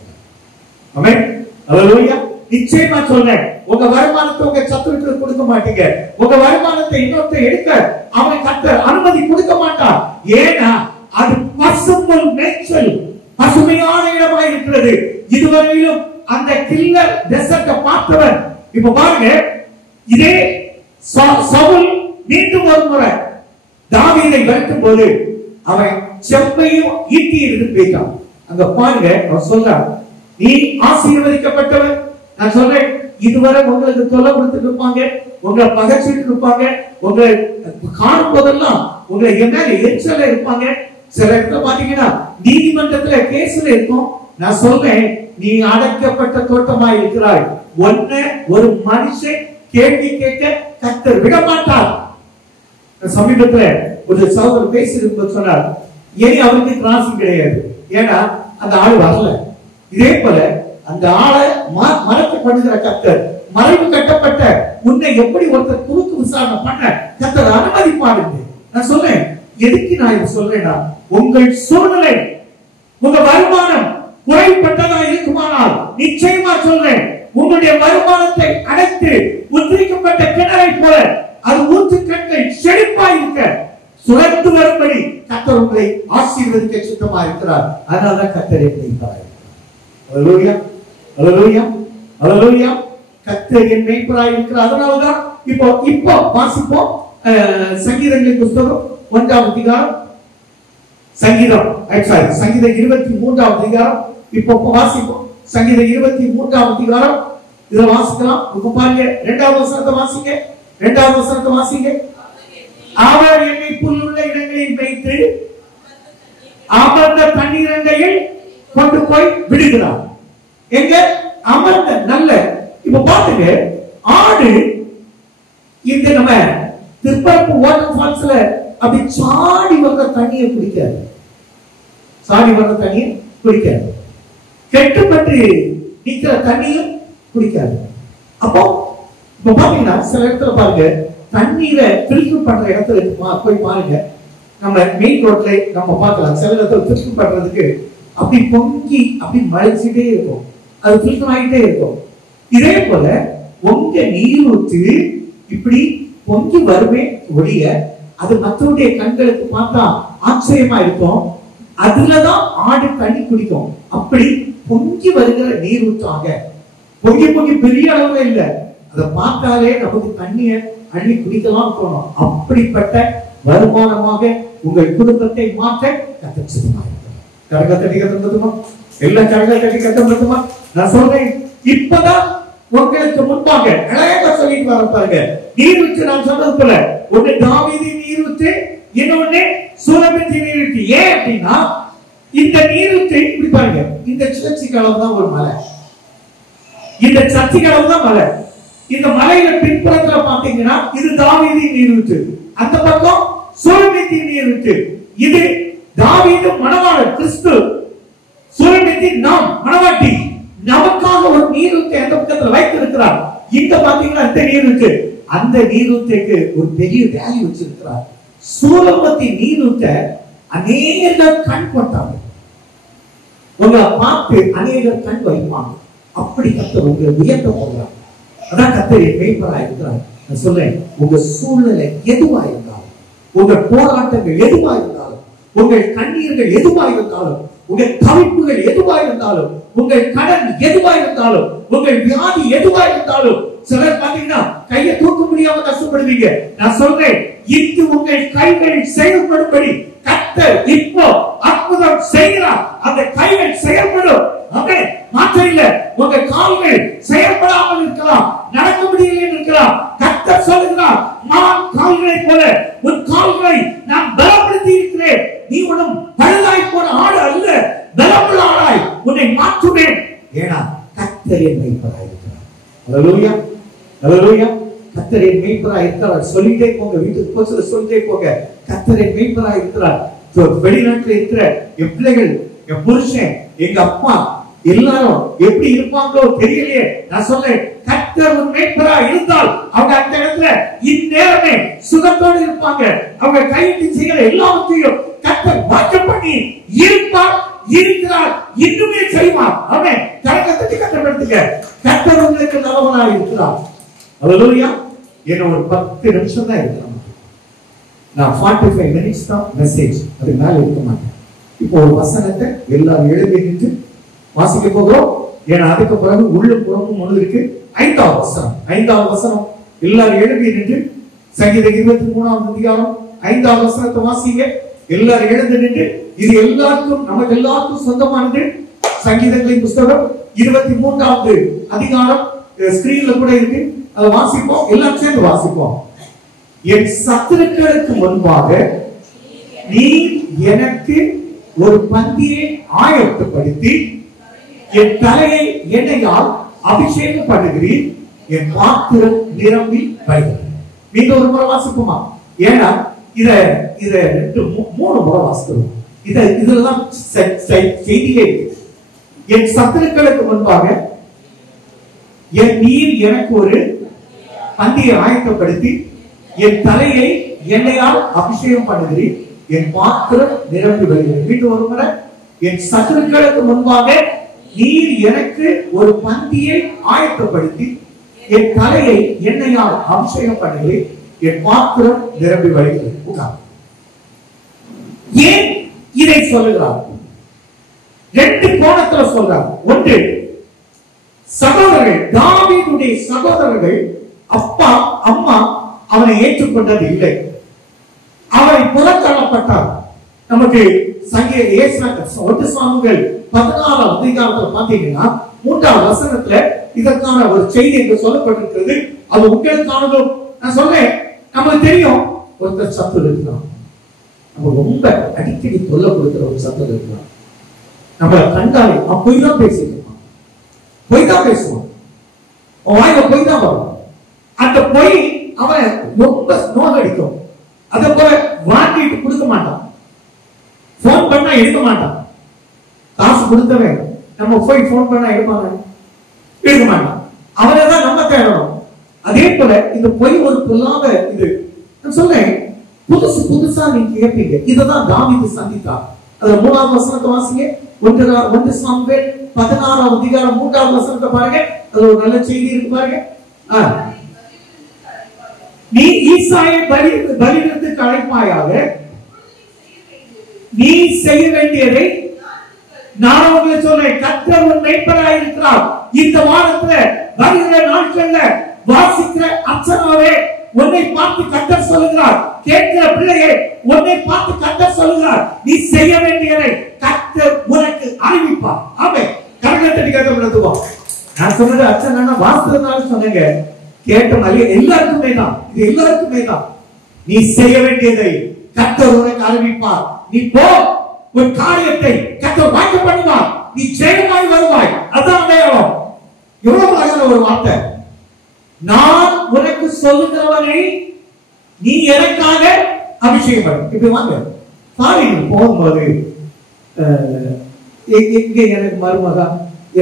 ஆமென். அல்லேலூயா. நிச்சயமா சொல்றேன், உங்க வருமானத்தை உங்க சத்துருக்களுக்கு கொடுக்க மாட்டீங்க. உங்க வருமானத்தை இன்னொருத்தர் எடுக்க அவன் கர்த்தர் அனுமதி கொடுக்க மாட்டார். ஏன்னா அது பசும்புல் மேய்ச்சல், பசுமையான இடமாக இருக்கிறது. இதுவரையிலும் அந்த கில்லர் டெசர்ட்டை பார்த்தவர். இப்ப பாருங்க, இதே சவுல் மீண்டும் ஒரு முறை தாவீதை விரட்டும் போது அவன் செம்பையும் ஈட்டி எடுத்து போயிட்டான். அங்க பாருங்க, அவன் சொல்றான், நீ ஆசீர்வதிக்கப்பட்டவன். நான் சொல்றேன், இதுவரை உங்களுக்கு தொல்லை கொடுத்துட்டு இருப்பாங்க, உங்களை பகைச்சிட்டு இருப்பாங்க, உங்களை காணும் போதெல்லாம் உங்களை என்ன எரிச்சல இருப்பாங்க. சில இடத்துல பாத்தீங்கன்னா நீதிமன்றத்துல கேஸ்ல இருக்கும். நான் சொல்றேன், நீ அடைக்கப்பட்ட தோட்டமா இருக்கிறாய். ஒன்னு ஒரு மனுஷன் கேள்வி கேட்க கர்த்தர் விட மாட்டார். சமீபத்துல ஒரு சகோதரர் பேசியிருக்கும் சொன்னார், ஏன் அவருக்கு கிராசிங் கிடையாது, ஏன்னா அந்த ஆள் வரல. இதே போல அந்த ஆளை மறைக்க பண்ணுகிற கர்த்தர், மறைவு கட்டப்பட்ட உன்னை எப்படி ஒருத்தர் குறுக்கு விசாரணை பண்ண கர்த்தர் அனுமதிப்பாருங்க. நான் சொல்றேன், எதுக்கு நான் இதை சொல்றேன்னா, உங்கள் சூழ்நிலை, உங்க வருமானம் குறைப்பட்டதா இருக்குமானால் நிச்சயமா சொல்றேன், உங்களுடைய வருமானத்தை அடைத்து உத்திரிக்கப்பட்ட கிணறை போல அது ஊற்றுக்கண்கள் செழிப்பா இருக்க சுரந்து வரும்படி கர்த்தர் உங்களை ஆசீர்வதிக்க சுத்தமா இருக்கிறார். அதனாலதான் கர்த்தரை மேய்ப்பராய். அல்லேலூயா, அல்லேலூயா, அல்லேலூயா. கர்த்தர் என் மேய்ப்பராய் இருக்கிறார். அதனாலதான் இப்போ வாசிப்போம் சங்கீதங்களின் புஸ்தகம் 1ஆம் அதிகாரம், சங்கீதம் 23ஆம் அதிகாரம். இப்போ வாசிப்போம் சங்கீதம் 23ஆம் அதிகாரம். இத வாசிக்கலாம். இப்ப பாருங்க, 2வது வசனத்தை வாசிங்க. 2வது வசனத்தை வாசிங்க. அவர் என்னை புல்லுள்ள இடங்களில் வைத்து அமர்ந்த தண்ணீரண்டையில் கொண்டு போய் விடுகிறார். எங்க அமர்ந்த நல்ல. இப்ப பாருங்க, ஆடு இந்த நம்ம திருப்பரப்பு வாட்டர் ஃபால்ஸ்ல அப்படி சாடி வர்ற தண்ணியை குடிக்காது. சாடி வர்ற தண்ணியை குடிக்காது. கெட்டுப்பட்டு நிக்கிற தண்ணியும் குடிக்காது. அப்போ இப்ப பாத்தீங்கன்னா சில இடத்துல பாருங்க, தண்ணீரை ஃபில்டர் பண்ற இடத்துல போய் பாருங்க, நம்ம மெயின் ரோட்ல நம்ம பார்க்கலாம். சில இடத்துல ஃபில்டர் பண்றதுக்கு அப்படி பொங்கி அப்படி மழைச்சிட்டே இருக்கும், அது ஃபில்டர் ஆகிட்டே இருக்கும். இதே போல உங்க நீரூற்று இப்படி பொங்கி வருமே ஒழிய அது மற்றவருடைய கண்களுக்கு பார்த்தா ஆச்சரியமா இருக்கும். அதுலதான் ஆடு தண்ணி குடிக்கும். அப்படி பொங்கி வருகிற நீரூற்றாக, பொங்கி பொங்கி பெரிய அளவுல இல்ல, அதை பார்த்தாலே நமக்கு தண்ணிய அள்ளி குடிக்கலாம் தோணும். அப்படிப்பட்ட வருமானமாக உங்கள் குடும்பத்தை மாற்ற கர்த்தர் சித்தமா இருக்கிறார். கரங்களை தட்டி கட்டமா, எல்லா கரங்களை தட்டி கட்டமா. நான் சொல்றேன், இப்பதான் உங்களுக்கு முன்பாக அழகாக சொல்லிட்டு வர பாருங்க. நீரூற்று நான் சொன்னது போல ஒண்ணு தாவீதின் நீரூற்று, இன்னொன்னு சூலமித்தின் நீரூற்று. ஏன் அப்படின்னா இந்த நீரூற்று இப்படி பாருங்க, இந்த சர்ச்சுக்கு அளவு தான் ஒரு மலை, இந்த சர்ச்சுக்கு அளவு தான் மலை. இந்த மலையில பின்புறத்துல பாத்தீங்கன்னா இது தாவீதின் நீரூற்று, அந்த பக்கம் சூலமித்தின் நீரூற்று. இது தாவீது மணவாளன் கிறிஸ்து, சூலமித்தின் நாம் மணவாட்டி. நமக்காக ஒரு நீரூற்றை அந்த பக்கத்துல வைத்திருக்கிறார். இங்க பாத்தீங்கன்னா இந்த நீரூற்று, அந்த நீரூற்றுக்கு ஒரு பெரிய வேல்யூ வச்சிருக்கிறார். சூலமித்தின் நீரூற்றை அநேகர் கண் கொண்டாங்க, உங்களை பார்த்து அநேகர் கண் வைப்பாங்க. அப்படி கர்த்தர் உங்களை உயர்த்த போகிறார். அதான் கர்த்தர் மேய்ப்பராய் இருக்கிறார். நான் சொல்றேன், உங்க சூழ்நிலை எதுவா இருந்தாலும், உங்க போராட்டங்கள் எதுவா இருந்தாலும், உங்கள் கண்ணீர்கள் எதுவா இருந்தாலும், உங்கள் தவிப்புகள் எதுவா இருந்தாலும், உங்கள் கடன் எதுவா இருந்தாலும், உங்கள் வியாதி எதுவா இருந்தாலும், சிலர் பாத்தீங்கன்னா கையை தூக்க முடியாம கஷ்டப்படுவீங்க. நான் சொல்றேன், இன்று உங்கள் கைகள் செயல்படும்படி கர்த்தர் இப்போ அற்புதம் செய்கிறார். அந்த கைகள் செயல்படும். மாற்றம் இல்ல. உங்க கால்கள் செயல்படாமல் இருக்கலாம், நடக்க முடியல இருக்கலாம். கர்த்தர் சொல்லுகிறார், நான் கால்களை போல உன் கால்களை நான் பலப்படுத்தி இருக்கிறேன். நீ ஒன்றும் பழுதாய் போன ஆடு அல்ல, பலமுள்ள ஆடாய் உன்னை மாற்றுவேன். ஏன்னா கர்த்தர் என் மேய்ப்பராய் இருக்கிறார். அல்லேலூயா, அல்லேலூயா. கர்த்தர் என் மேய்ப்பராய் இருக்கிறார். சொல்லிட்டே போங்க, வீட்டுக்கு போச்சு சொல்லிட்டே போங்க. கர்த்தர் என் மேய்ப்பராய் இருக்கிறார். வெளிநாட்டுல இருக்கிற என் பிள்ளைகள், என் புருஷன், எங்க அப்பா எல்லாரும் எப்படி இருப்பாங்களோ தெரியலையே. நான் சொல்றேன், கர்த்தர் ஒரு மேய்ப்பரா இருந்தால் அவங்க அந்த இடத்துல இந்நேரமே சுகத்தோடு இருப்பாங்க. அவங்க கையிட்டு செய்கிற எல்லாவற்றையும் கர்த்தர் வாக்கம் பண்ணி இருப்பார், இருக்கிறார், இன்னுமே செய்வார். அவன் கரகத்தை கட்டப்படுத்துங்க. கர்த்தர் உங்களுக்கு நல்லவனாக இருக்கிறார். அல்லேலூயா. என்ன ஒரு 10 நிமிஷம் தான் இருக்கிறான். நான் 45 மினிட்ஸ் தான் மெசேஜ், அதுக்கு மேல இருக்க மாட்டேன். இப்போ ஒரு வசனத்தை எல்லாரும் எழுதி நின்று வாசிக்க போகிறோம். ஏன்னா அதுக்கு பிறகு உள்ள புறமும் ஒன்று இருக்கு. 5வது வசனம், 5வது வசனம் எல்லாரும் எழுதி நின்று சங்கீதம் 23ஆம் அதிகாரம் 5வது வசனத்தை வாசிங்க. எல்லாரும் எழுந்து நின்று, இது எல்லாருக்கும் நமக்கு எல்லாருக்கும் சொந்தமானது. சங்கீதங்களின் புஸ்தகம் 23வது அதிகாரம் ஸ்கிரீன்ல கூட இருக்கு, அதை வாசிப்போம். எல்லாம் சேர்ந்து வாசிப்போம். என் சத்துருக்களுக்கு முன்பாக நீ எனக்கு ஒரு பந்தியை ஆயத்தப்படுத்தி என் தலையை எண்ணெயால் அபிஷேகம் பண்ணுகிறீர், என் பாத்திரம் நிரம்பி வருகிறது. நீங்க ஒரு முறை வாசிப்போமா? ஏன்னா இத 2-3 முறை வாசிக்கிறோம். இதுலதான் செய்தியே இருக்கு. என் சத்துருக்களுக்கு முன்பாக நீர் எனக்கு ஒரு பந்தியை ஆயத்தப்படுத்தி என் தலையை எண்ணெயால் அபிஷேகம் பண்ணுகிறீர், என் பாத்திரம் நிரம்பி வருகிறது. மீண்டும் ஒரு முறை, என் சத்துருக்களுக்கு முன்பாக நீர் எனக்கு ஒரு பந்தியை ஆயத்தப்படுத்தி என் தலையை எண்ணெயால் அபிஷேகம் பண்ணுகிறீர், என் பாத்திரம் நிரம்பி வருகிறது. ஏன் இதை சொல்லுகிறார்? 2 கோணத்துல சொல்றார். ஒன்று, சகோதரர்கள், தாவீதுடைய சகோதரர்கள் அப்பா அம்மா அவனை ஏற்றுக்கொண்டது இல்லை, அவரை புறத்தள்ளப்பட்டார். நமக்கு ஒன்று சாமுவேல் 14ஆம் அதிகாரத்துல பாத்தீங்கன்னா 3வது வசனத்துல இதற்கான ஒரு செய்தி என்று சொல்லப்பட்டிருக்கிறது. அது உங்களுக்கானதும். நான் சொல்றேன், நமக்கு தெரியும் ஒருத்தர் சத்துரு இருக்கிறான், நம்ம ரொம்ப அடிக்கடி தொல்லை கொடுக்கிற ஒரு சத்துரு இருக்கிறான். நம்மளை கண்டாலே அவன் பொய் தான் பேசிட்டு இருப்பான், பொய் தான் பேசுவான், வாயில பொய் தான் வரும். அந்த பொய் அவன் ரொம்ப நோகடிக்கும். அதே போல வாங்கிட்டு கொடுக்க மாட்டான், போன் பண்ணா எடுக்க மாட்டான். காசு கொடுத்தவன் நம்ம போய் போன் பண்ணா எடுக்க மாட்டான். அவனை தான் நம்ம தேடணும். அதே போல இந்த பொய் ஒரு பொல்லாத இது. நான் சொல்றேன், புதுசா நீங்க கேட்பீங்க. இதுதான் தாவீது சந்தித்தார். அதுல 3வது வசனத்தை வாசிங்க. 1 சாமுவேல் 16ஆம் அதிகாரம் 3வது வசனத்தை பாருங்க. அது ஒரு நல்ல செய்தி இருக்கு பாருங்க. நீ ஈசாயை பலியிடத்துக்கு அழைப்பாயாக, நீ செய்ய வேண்டியதை நான் உங்களுக்கு சொல்றேன். கர்த்தர் உன் மேய்ப்பராய் இருக்கிறார். இந்த வாரத்துல வருகிற நாட்கள்ல வாசிக்கிற அர்ச்சனாவே உன்னை பார்த்து கர்த்தர் சொல்லுகிறார். கேட்கிற பிள்ளையே உன்னை பார்த்து கர்த்தர் சொல்லுகிறார். நீ செய்ய வேண்டியதை கர்த்தர் உனக்கு அறிவிப்பார். ஆமென். கரங்களை தட்டி கர்த்தர் நடத்துவோம். நான் சொன்னது அர்ச்சனா வாசிக்கிறதுனால சொன்னேங்க. கேட்ட மாதிரி எல்லாருக்குமே தான், இது எல்லாருக்குமே தான். நீ செய்ய வேண்டியதை கர்த்தர் உனக்கு அறிவிப்பார். நீ போ, ஒரு காரியத்தை கர்த்தர் வாய்க்க பண்ணுவார். நீ ஜெயமாய் வருவாய். அதான் அடையாளம். எவ்வளவு அழகான ஒரு வார்த்தை. நான் உனக்கு சொல்லுகிறவனை நீ எனக்காக அபிஷேகம் பண்ணு. இப்படி வாங்க, ஃபாரின் போகும்போது எங்க எனக்கு மருமகா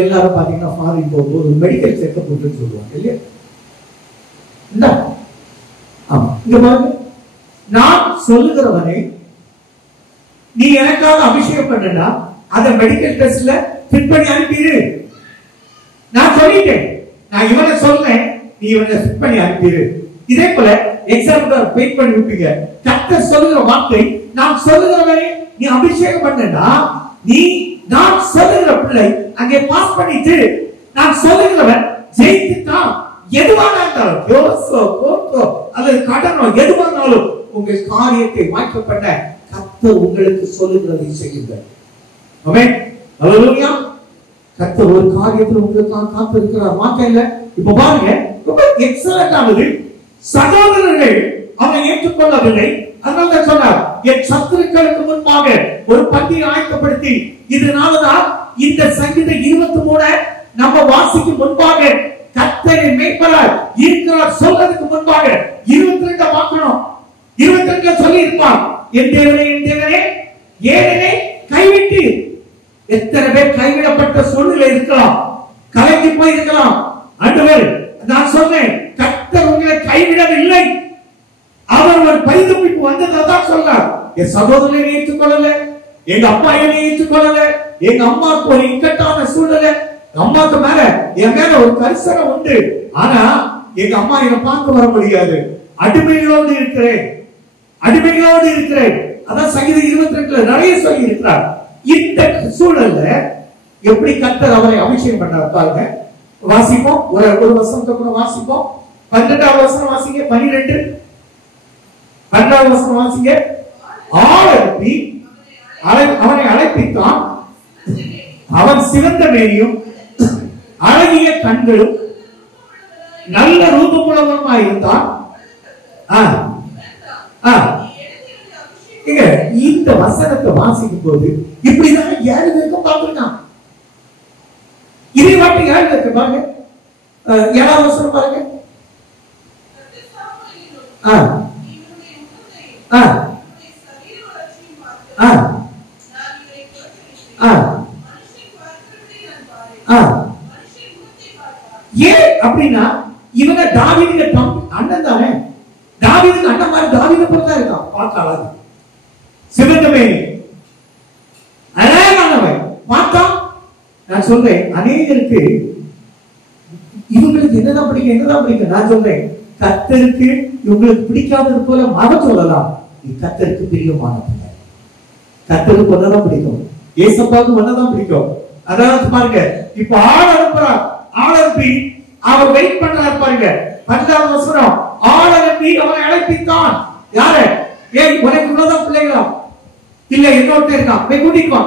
எல்லாரும் பாத்தீங்கன்னா ஃபாரின் போகும்போது மெடிக்கல் செக்கப் போட்டுன்னு சொல்லுவாங்க இல்லையா? ஆமா, இங்க பாருங்க, நான் சொல்லுகிறவனை நீ எனக்காக அபிஷேகம் பண்ணா அத மெடிக்கல் டெஸ்ட்ல ஃபிட் பண்ணி அனுப்பிடு. நான் சொல்லிட்டேன், நான் இவனை சொல்றேன், நீ இவனை ஃபிட் பண்ணி அனுப்பிடு. இதே போல எக்ஸாம்பிள் வெயிட் பண்ணி விட்டீங்க. கர்த்தர் சொல்லுகிற வார்த்தை, நான் சொல்லுகிறவனை நீ அபிஷேகம் பண்ணா நீ நான் சொல்லுகிற பிள்ளை அங்கே பாஸ் பண்ணிட்டு நான் சொல்லுகிறவன் ஜெயித்துட்டான். எதுவாக இருந்தாலும் யோசோ கோட்டோ அல்லது கடனோ எதுவானாலும் உங்கள் காரியத்தை வாய்க்க பண்ண கர்த்தர் உங்களுக்கு சொல்லுகிறதை செய்யுங்கள். ஆமென், ஹல்லேலூயா. கர்த்தர் ஒரு காரியத்தில் உங்களுக்கு காத்து இருக்கிறார். வார்த்தை இல்ல. இப்ப பாருங்க, ரொம்ப எக்ஸலென்ட் ஆனது. சகோதரர்கள் அவனை ஏற்றுக்கொள்ளவில்லை. அதனால சொன்னார், என் சத்துருக்களுக்கு முன்பாக ஒரு பந்தியை ஆயத்தப்படுத்தி. இதனாலதான் இந்த சங்கீதம் 23 நம்ம வாசிக்கும் முன்பாக கர்த்தரின் மேய்ப்பராய் இருக்கிறார் சொல்றதுக்கு முன்பாக 22 பார்க்கணும். 22 சொல்லி இருப்பார், என் தேவனே என் தேவனே ஏன் என்னை கைவிட்டு. எத்தனை பேர் கைவிடப்பட்ட சூழ்நிலை இருக்கலாம், கலங்கி போய் இருக்கலாம். ஆண்டவர், நான் சொன்னேன், கர்த்தர் உங்களை கைவிடவில்லை. அவர் ஒரு பரிதபிப்பு வந்ததான் சொன்னார். என் சகோதரனை ஏற்றுக்கொள்ளல, எங்க அப்பா என்னை ஏற்றுக்கொள்ளல, எங்க அம்மாவுக்கு ஒரு இக்கட்டான சூழ்நிலை, அம்மாக்கு மேல என் மேல ஒரு கரிசனை உண்டு. ஆனா எங்க அம்மா என்னை பார்க்க வர முடியாது. அடிமைகளோடு இருக்கிறேன், அடிமைகளோடு இருக்கிறேன். அதான் சங்கீதம் 22 நிறைய சொல்லி இருக்கிறார். இந்த சூழல்ல எப்படி கர்த்தர் அவரை அபிஷேகம் பண்ணார் பாருங்க. வாசிப்போம், ஒரு வசனத்தை கூட வாசிப்போம். 12வது வசனம் வாசிங்க. 12வது வசனம் வாசிங்க. ஆளப்பி அவனை அழைப்பித்தான். அவன் சிவந்த மேனியும் அழகிய கண்களும் நல்ல ரூபமுள்ளவனுமாய் இருந்தான். இந்த வசனத்தை வாசிக்கும் போது இப்படிதான் 7 பேருக்கும் பார்த்துருக்கான். இதே வாட்டி 7 பேருக்கு பாருங்க. 7வது வசனம் பாருங்க. ஏன் அப்படின்னா இவங்க தாவீதுக்கு அண்ணன் தானே. தாவீதுக்கு அண்ணன் மாதிரி தாவீதை பொறுத்தா இருக்கான். பார்த்தாலும் சிவந்தமே அழகானவன் பார்த்தா. நான் சொல்றேன், அநேகருக்கு இவங்களுக்கு என்னதான் பிடிக்கும். நான் சொல்றேன், கர்த்தருக்கு இவங்களுக்கு பிடிக்காதது போல மத சொல்லலாம். கர்த்தருக்கு பிரியமானது, கர்த்தருக்கு ஒன்னதான் பிடிக்கும், ஏசப்பாவுக்கு ஒன்னதான் பிடிக்கும். அதாவது பாருங்க, இப்ப ஆள் அனுப்புறார். ஆள் அனுப்பி அவர் வெயிட் பண்றாரு பாருங்க. 12வது வசனம், ஆள் அனுப்பி அவனை அழைப்பித்தான். யாரு? ஏன் உனக்கு இவ்வளவுதான் பிள்ளைகளா? இல்ல, என்னோட இருக்கான், போய் கூட்டிட்டு வா.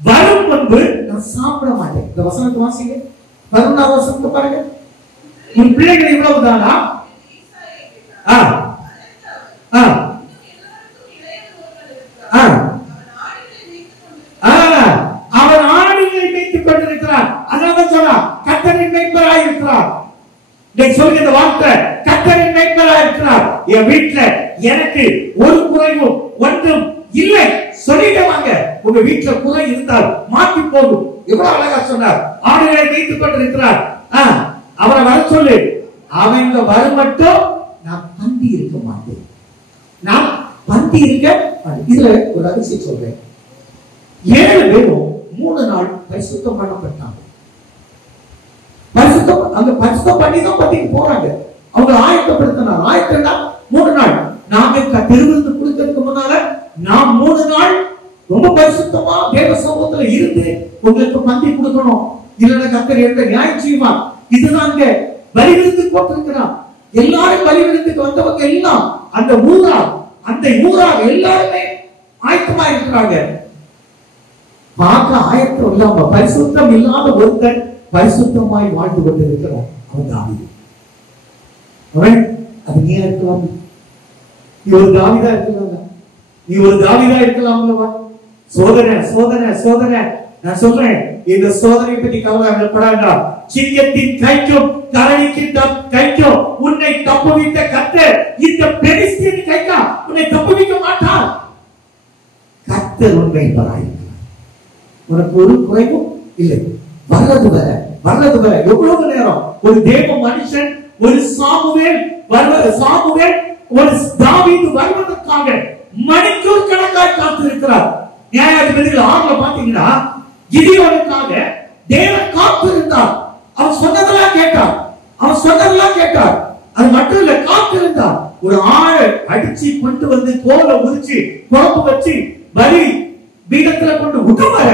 வரும் முன்பு நான் சாப்பிட மாட்டேன். இந்த வசனத்தை வாசிங்க. 11வது வசனத்தை பாருங்க. உன் பிள்ளைகள் இவ்வளவுதானா? அவன் ஆடுகளை மேய்த்துக் கொண்டிருக்கிறார். அதனால சொன்னா கர்த்தரின் மேய்ப்பராய் இருக்கிறார். நீ சொல்லுங்க இந்த வார்த்தை, கர்த்தரின் மேய்ப்பராய் இருக்கிறார். என் வீட்டுல எனக்கு ஒரு குறைவும் ஒன்றும் இல்லை. சொல்லிட்டு வாங்க, உங்க வீட்டுல குறை இருந்தால் மாற்றி போகும். எவ்வளவு அழகா சொன்னார். ஆடுகளை மேய்த்துக் கொண்டிருக்கிறார். அவரை வர சொல்லு. அவங்க வர மட்டும் நான் பந்தி இருக்க மாட்டேன். நான் பந்தி இருக்க. இதுல ஒரு அதிசயம் சொல்றேன். 7 பேரும் 3 நாள் பரிசுத்தம் பண்ணப்பட்டாங்க. பரிசுத்தம் பண்ணி தான் பந்திக்கு போறாங்க. அவங்க ஆயத்தப்படுத்தினார். ஆயத்தம்னா 3 நாள். நாங்க திருவிருந்து கொடுக்கிறதுக்கு முன்னால நாம் 3 நாள் ரொம்ப பரிசுத்தமா தேவ சமூகத்துல இருந்து உங்களுக்கு பந்தி கொடுக்கணும். இல்லைன்னா கர்த்தர் என்ற நியாயம் செய்வார். இதுதாங்க பலிவிருந்து போட்டிருக்கிறார். எல்லாரும் பலிவிருந்துக்கு வந்தவங்க எல்லாம் அந்த ஊரார் எல்லாருமே ஆயத்தமா இருக்கிறாங்க. பார்க்க ஆயத்தம் இல்லாம பரிசுத்தம் இல்லாத ஒருத்தன் பரிசுத்தமாய் வாழ்ந்து கொண்டிருக்கிறான். அவன் தாவீது. அது நீயா இருக்கலாம், நீ ஒரு தாவீதா இருக்கலாம், நீ ஒரு தாவீதா இருக்கலாம். சோதனை சோதனை சோதனை. நான் சொல்றேன், இந்த சோதனை பற்றி கவலைப்படாதா. சிங்கத்தின் கைக்கும் கரடிக்கின் கைக்கும் உன்னை தப்புவித்த கர்த்தர் இந்த பெலிஸ்தியன் கைக்கா உன்னை தப்புவிக்க மாட்டார். கர்த்தர் உண்மை பராயிருக்கிறார். உனக்கு ஒரு குறைவும் இல்லை. வர்றது வர எவ்வளவு நேரம் ஒரு தேவ மனுஷன், ஒரு சாமுவேல் ஒரு தாவீது வருவதற்காக மணிக்கூர் கணக்காய் காத்திருக்கிறார். நியாயாதிபதிகள் 6ல பாத்தீங்கன்னா கிதியோனுக்காக தேவன் காத்திருந்தார். அவன் சொன்னதெல்லாம் கேட்டார். அது மட்டும் இல்ல, காத்திருந்தார். ஒரு ஆளை அடிச்சு கொண்டு வந்து தோலை உரிச்சு குழம்பு வச்சு பலி பீடத்துல கொண்டு விட்டு வர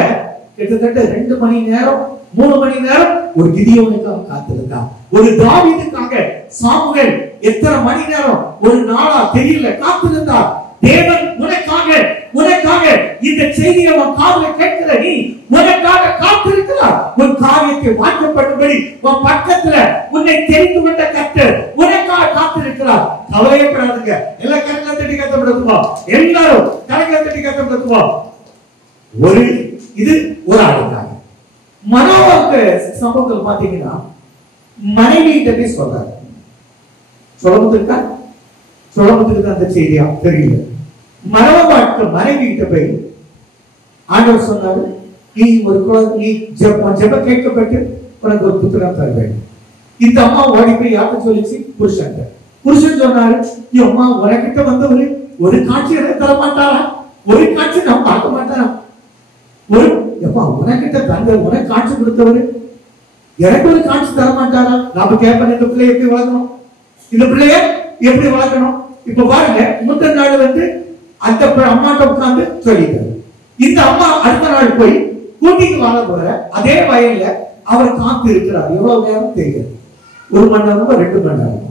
கிட்டத்தட்ட 2 மணி நேரம் 3 மணி நேரம் ஒரு கிதியோனுக்காக காத்திருந்தார். ஒரு தாவீதுக்காக சாமுவேல் எத்தனை மணி நேரம் ஒரு நாளா தெரியல காத்திருந்தார். தேவன் உனக்காக இந்த செய்தியை உன் காதுல கேட்கிற நீ உனக்காக காத்திருக்கிறார். உன் காரியத்தை மாற்றப்படும்படி உன் பக்கத்துல உன்னை தெரிந்து கொண்ட கர்த்தர் உனக்காக காத்திருக்கிறார். கவலையப்படாதுங்க. எல்லாம் கரங்களை தட்டி கத்தப்படுத்துவோம். எல்லாரும் கரங்களை தட்டி கத்தப்படுத்துவோம். இது ஒரு ஆளுக்காக. மனோவாக்கு சம்பவத்தில் பாத்தீங்கன்னா மனைவியிட்ட போய் சொல்றாரு. சொல்லமுத்துக்கு அந்த செய்தியா தெரியல. மனோவாக்கு மனைவியிட்ட போய் ஆண்டவர் சொன்னாரு, நீ ஜெப கேட்கப்பட்டு உனக்கு ஒரு புத்திரம் தருவேன். இந்த அம்மா ஓடி போய் யார்கிட்ட சொல்லிச்சு? புருஷன் சொன்னாரு, அம்மா உனக்கிட்ட வந்து ஒரு காட்சி எனக்கு தர மாட்டாரா? ஒரு காட்சி நான் பார்க்க மாட்டாரா? உனக்கிட்ட தங்க உனக்கு காட்சி கொடுத்தவரு எனக்கு ஒரு காட்சி தர மாட்டாரா? நாம கேட்பேன், இந்த பிள்ளைய எப்படி வளர்க்கணும், இந்த பிள்ளைய எப்படி வளர்க்கணும். இப்ப பாருங்க, முந்தின நாள் வந்து அந்த அம்மாட்ட உட்கார்ந்து சொல்லிட்டாரு. இந்த அம்மா அடுத்த நாள் போய் கூட்டிட்டு வாழ போற அதே வயல்ல அவர் காத்து இருக்கிறார். எவ்வளவு நேரம் தெரியாது, 1 மணி நேரம் 2 மணி நேரம்.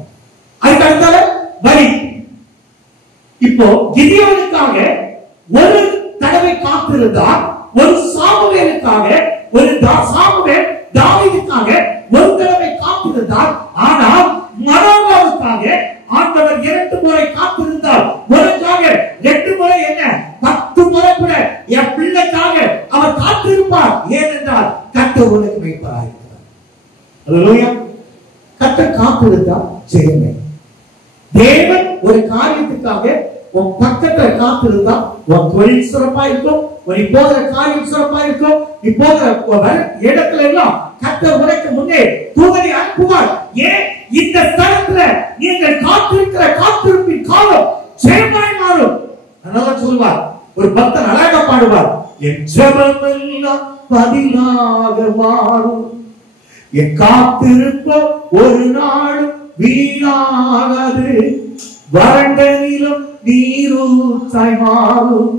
அதுக்கு அடுத்தால பலி. இப்போ கிதியோனுக்காக ஒரு தடவை காத்திருந்தார். ஒரு சாமுவேலுக்காக சாமுவேல் தாவீதுக்காக ஒரு தடவை காத்திருந்தார். ஆனால் மனோவாவுக்காக ஆண்டவர் 2 முறை காத்திருந்தார். ஒருக்காக 2 முறை என்ன 10 முறை கூட என் பிள்ளைக்காக அவர் காத்திருப்பார். ஏனென்றால் கர்த்தர் உனக்கு மேய்ப்பராக இருக்கிறார். அல்லேலூயா. கர்த்தர் காத்திருந்தார் ஜெயமே. தேவன் ஒரு காரியத்துக்காக உன் பக்கத்துல காத்திருந்தா உன் தொழில் சிறப்பா இருக்கும், நீ போகிற காரியம் சிறப்பா இருக்கும், நீ போகிற இடத்துல எல்லாம் கர்த்தர் உனக்கு முன்னே தூதனை அனுப்புவார். ஏன் இந்த ஸ்தலத்துல நீங்கள் காத்திருக்கிற காத்திருப்பின் காலம் ஜெயமாய் மாறும். அதனால சொல்வார், ஒரு பக்தன் அழகா பாடுவார், என் ஜெபமெல்லாம் பதிலாக மாறும், என் காத்திருப்போ ஒரு நாள் வீணாகாது, வறண்ட நிலம் நீரூற்றாய் மாறும்,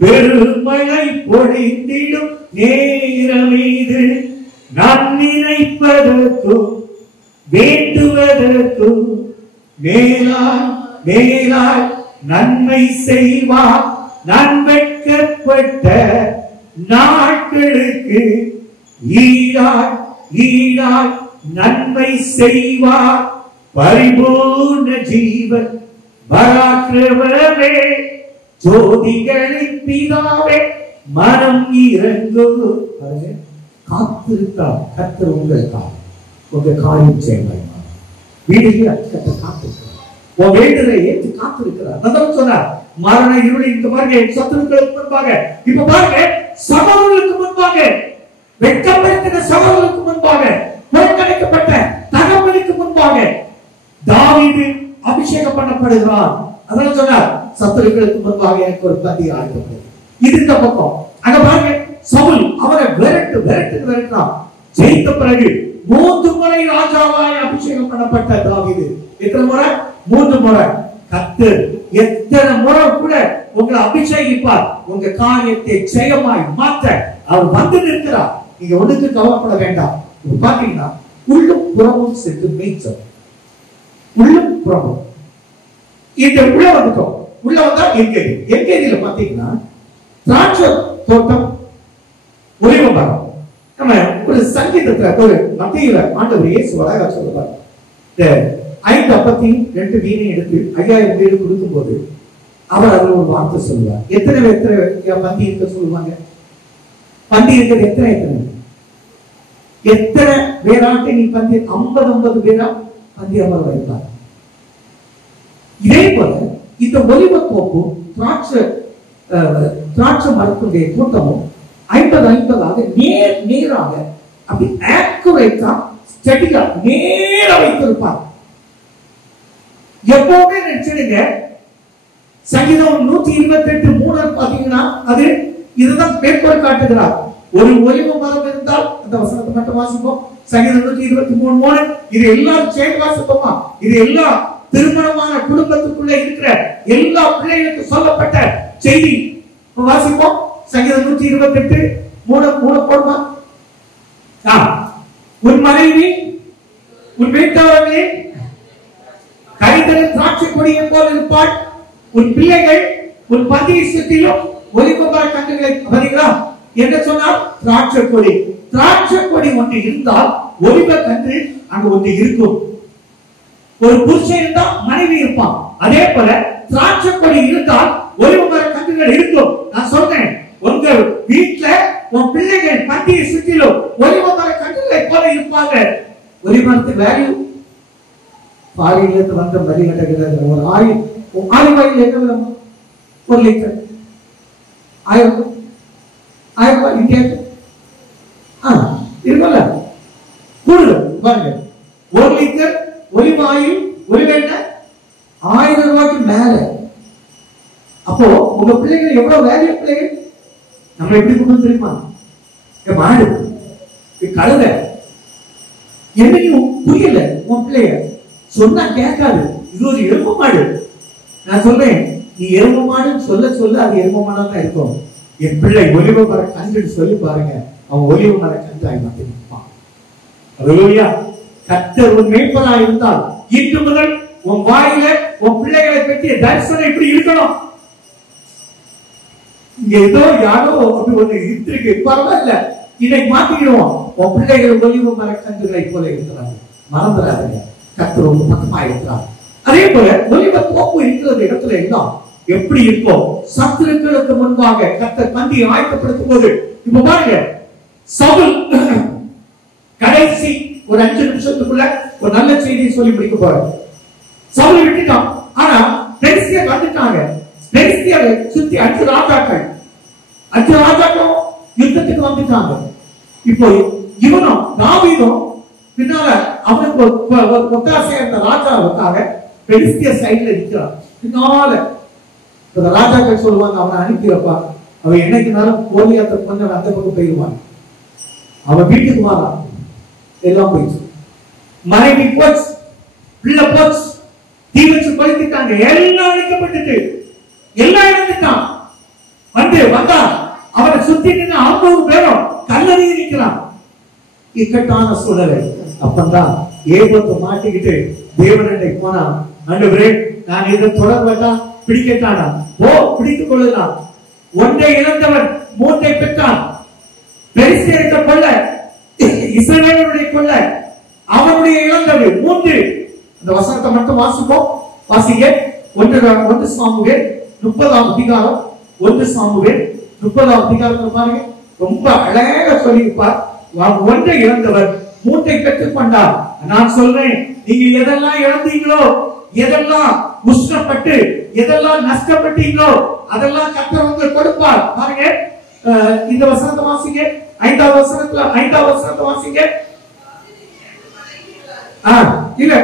பெருமழை பொழிந்திடும் நேரம் இது, நான் நினைப்பதற்கும் வேண்டுவதற்கும் மேலாய் மேலாய் நன்மை செய்வார். நான் வெட்கப்பட்ட நாட்களுக்கு ஈடாய் ஈடாய் நன்மை செய்வார். பரிபூர்ண ஜீவன் பராக்கிரமமே, ஜோதிகளின் பிதாவே மனம் இறங்கும். காத்திருக்கார் கர்த்தர் உங்களுக்காக உங்க காரியம் செய்வார். வீடுகளில் கர்த்தர் காத்திருக்கிறார். உன் வேண்டுதலை ஏற்று காத்திருக்கிறார். நான் சொன்னார், மரண இருளை இந்த பாருங்க சத்துருக்களுக்கு முன்பாக, இப்ப பாருங்க சகோதரர்களுக்கு முன்பாக, வெட்கப்படுத்தின சகோதரர்களுக்கு முன்பாக, புறக்கணிக்கப்பட்ட தகவலுக்கு முன்பாக தாவீது அபிஷேகம் பண்ணப்படுகிறார். அதனால சொன்னார், சத்துருக்களுக்கு முன்பாக எனக்கு ஒரு பந்தி ஆயத்தப்பட்டது. இது இந்த பக்கம். அங்க பாருங்க, சவுல் அவரை விரட்டுறான். ஜெயித்த பிறகு 3 முறை ராஜாவாய் அபிஷேகம் பண்ணப்பட்ட தாவீது. எத்தனை முறை? 3 முறை. கர்த்தர் எத்தனை முறை கூட உங்களை அபிஷேகிப்பார். உங்க காரியத்தை ஜெயமாய் மாற்ற அவர் வந்து நிற்கிறார். நீங்க ஒண்ணுக்கு கவலைப்பட வேண்டாம். இப்ப பாத்தீங்கன்னா உள்ளும் புறமும் சென்று மேய்ச்சல், உள்ளும் புறமும். இந்த உள்ள வந்துட்டோம். உள்ள வந்தா எங்கேதியில பாத்தீங்கன்னா திராட்சை தோட்டம், ஒலிவ மரம். நம்ம ஒரு சங்கீதத்துல ஒரு மத்தியில ஆண்டவர் இயேசு அழகா சொல்லுவார், 5 அப்பத்தையும் 2 மீனையும் எடுத்து 5000 பேருக்கு கொடுக்கும் போது அவர் அதுல ஒரு வார்த்தை சொல்லுவார். எத்தனை பந்தி இருக்க சொல்லுவாங்க? பந்தி இருக்கிறது எத்தனை பேராட்டு நீ பந்தி 50 பேரா பந்தி அமர வைப்பார். இதே போல இந்த ஒலிவ தோப்பும் திராட்சை மரத்துடைய கூட்டமும் 50 நேராக அப்படி ஆக்குரேட்டா ஸ்டடியா நேரா வைத்திருப்பார். எப்பவுமே நினைச்சிடுங்க, சங்கீதம் 128:3 பாத்தீங்கன்னா அது இதுதான் பேப்பர் காட்டுகிறார். ஒரு ஒலிவ மரம் இருந்தால் அந்த வசனத்தை மட்டும் வாசிப்போம். சங்கீதம் 123:3 இது எல்லாரும் சேர்ந்து வாசிப்போமா? இது எல்லா திருமணமான குடும்பத்துக்குள்ள இருக்கிற எல்லா பிள்ளைகளுக்கு சொல்லப்பட்ட செய்தி வாசிப்போம். சங்கீதம் 128:3 போடுமா? உன் மனைவி உன் வீட்டவர்களே கைதலின் திராட்சை கொடியை போல இருப்பாள். உன் பிள்ளைகள் உன் பதியை சுற்றிலும் ஒலிவ மர கன்றுகளை பதிகளா என்ன சொன்னால் திராட்சை கொடி ஒன்று இருந்தால் ஒலிவ கன்று அங்க ஒன்று இருக்கும். ஒரு புருஷன் இருந்தா மனைவி இருப்பான். அதே போல திராட்சை கொடி இருந்தால் ஒலிவ மர கன்றுகள் இருக்கும். நான் சொல்றேன், உங்க வீட்டுல உன் பிள்ளைகள் பந்தியை சுற்றிலும் ஒலிவ மர கன்றுகளை போல இருப்பாங்க. ஒலிவ மரத்துக்கு வேல்யூ பாரியிலிருந்து வந்த வரி கட்டுகிறது. ஒரு ஆயில் என்ன விதமா? 1 லிட்டர் 1000 ரூபாய் இந்தியா இருக்குல்ல கூடுதல் பாருங்க. 1 லிட்டர் ஒலிவ ஆயில் ஒலிவ எண்ணெய் 1000 ரூபாய்க்கு மேல. அப்போ உங்க பிள்ளைகள் எவ்வளவு வேல்யூ பிள்ளைகள்? நம்ம எப்படி கொண்டு தெரியுமா? மாடு கழுத என்னையும் புரியல. உன் பிள்ளைய சொன்னா கேட்காது. இது ஒரு எருமை மாடு. நான் சொல்றேன், நீ எருமை மாடுன்னு சொல்ல அது எருமை மாடா தான் இருக்கும். என் பிள்ளை ஒலிவ மர கன்று சொல்லி பாருங்க, அவன் ஒலிவ மர கன்று ஆகி மாட்டிருப்பான். அல்லேலூயா. கர்த்தர் உன் மேய்ப்பனா இருந்தால் இன்று முதல் உன் வாயில உன் பிள்ளைகளை பற்றிய தரிசனம் இப்படி இருக்கணும். இங்க ஏதோ யாரோ அப்படி ஒண்ணு இருக்கு, பரவாயில்ல, இன்னைக்கு மாத்திக்கிடுவோம். உன் பிள்ளைகள் ஒலிவ மர கன்றுகளை போல இருக்கிறாங்க. மறந்துடாதீங்க, கர்த்தர் உங்க பக்கமா இருக்கிறார். அதே போல ஒலிவ தோப்பு இருக்கிற இடத்துல எல்லாம் எப்படி இருக்கும்? சத்துருக்களுக்கு முன்பாக கர்த்தர் பந்தியை ஆயத்தப்படுத்தும் போது இப்ப பாருங்க, சவுல் கடைசி ஒரு 5 நிமிஷத்துக்குள்ள ஒரு நல்ல செய்தியை சொல்லி முடிக்க போறாரு. சவுலை விட்டுட்டான். ஆனா பெலிஸ்தியர் வந்துட்டாங்க. பெலிஸ்தியரை சுத்தி 5 ராஜாக்களும் யுத்தத்துக்கு வந்துட்டாங்க. இப்போ இவனும் தாவீதும் பின்னால அவனுக்கு ஒத்தாசையா இருந்த ராஜாவுக்காக பெலிஸ்தியர் சைடுல நிற்கிறான். பின்னால ராஜாக்கள் சொல்லுவாங்க, அவனை அனுப்பிடுறப்பா, அவன் என்னைக்குனாலும் கோலியாத்தை பண்ண அந்த பக்கம் போயிடுவான். அவன் வீட்டுக்கு வாரான். எல்லாம் போயிடுச்சு. மனைவி போச்சு, பிள்ளை போச்சு, தீ வச்சு கொளுத்திட்டாங்க. எல்லாம் அழிக்கப்பட்டுட்டு எல்லாம் இழந்துட்டான். வந்தா அவனை சுத்தி நின்று 50 பேரும் கல்லறி நிற்கிறான். இக்கட்டான சூழலை அப்பந்தான் ஏகத்தை மாட்டிக்கிட்டு தேவனண்டை போனா, ஆண்டவரே நான் இதை தொடர் வேண்டாம், பிடிக்கட்டானா? ஓ, பிடித்துக் கொள்ளலாம். ஒன்றை இழந்தவன் 3 பெற்றான். பெலிஸ்தியரை கொல்ல, இஸ்ரவேலுடைய கொல்ல, அவனுடைய இழந்தது 3. அந்த வசனத்தை மட்டும் வாசிப்போம். வாசிங்க. 1 சாமுவேல் 30ஆம் அதிகாரம். 1 சாமுவேல் 30ஆம் அதிகாரத்தில் பாருங்க, ரொம்ப அழகாக சொல்லியிருப்பார். ஒன்றை இழந்தவர் 3 பெற்றுக் கொண்டார். நான் சொல்றேன், நீங்க எதெல்லாம் இழந்தீங்களோ, எதெல்லாம் உஷ்ணப்பட்டு எதெல்லாம் நஷ்டப்பட்டீங்களோ அதெல்லாம் கர்த்தர் உங்களுக்கு கொடுப்பார். பாருங்க, இந்த வசனத்தை வாசிங்க. 5வது வசனத்தை வாசிங்க. இல்ல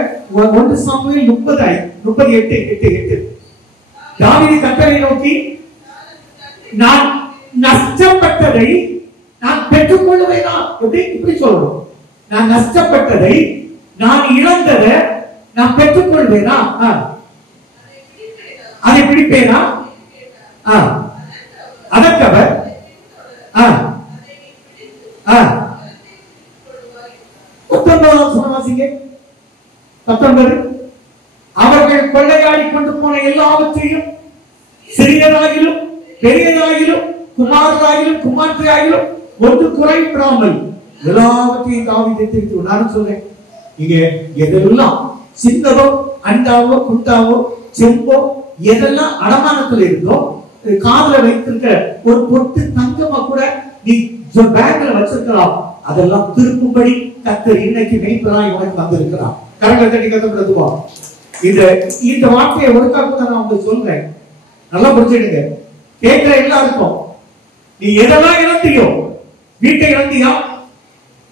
1 சாமுவேல் 38:8. தாவீது கர்த்தரை நோக்கி, நான் நஷ்டப்பட்டதை நான் பெற்றுக் கொள்வேனா? இப்படி சொல்லணும். நான் நஷ்டப்பட்டதை, நான் இழந்ததை நான் பெற்றுக் கொள்வேனா? அதை பிடிப்பேனா? அதற்கவர் 19 அவர்கள் கொள்ளையாடி கொண்டு போன எல்லாவற்றையும், சிறியதாகிலும் பெரியதாகிலும் குமாரராகிலும் குமார்த்தையாகிலும் ஒன்று குறைவிடாமல் எல்லாவற்றையும் தாவீது திருத்தி. நான் சொல்றேன், இங்க எதெல்லாம் சின்னதோ அண்டாவோ குண்டாவோ செம்போ எதெல்லாம் அடமானத்துல இருந்தோ காதுல வைத்திருக்க ஒரு பொட்டு தங்கமா கூட நீ பேங்க்ல வச்சிருக்கலாம், அதெல்லாம் திருப்பும்படி கர்த்தர் இன்னைக்கு மெய்ப்பராய் உனக்கு வந்திருக்கிறார். கரங்களை இந்த வார்த்தையை ஒருக்கா கூட நான் உங்களுக்கு சொல்றேன், நல்லா புரிஞ்சுடுங்க. கேட்கிற எல்லாருக்கும், நீ எதெல்லாம் இழந்தியோ, வீட்டை இழந்தியா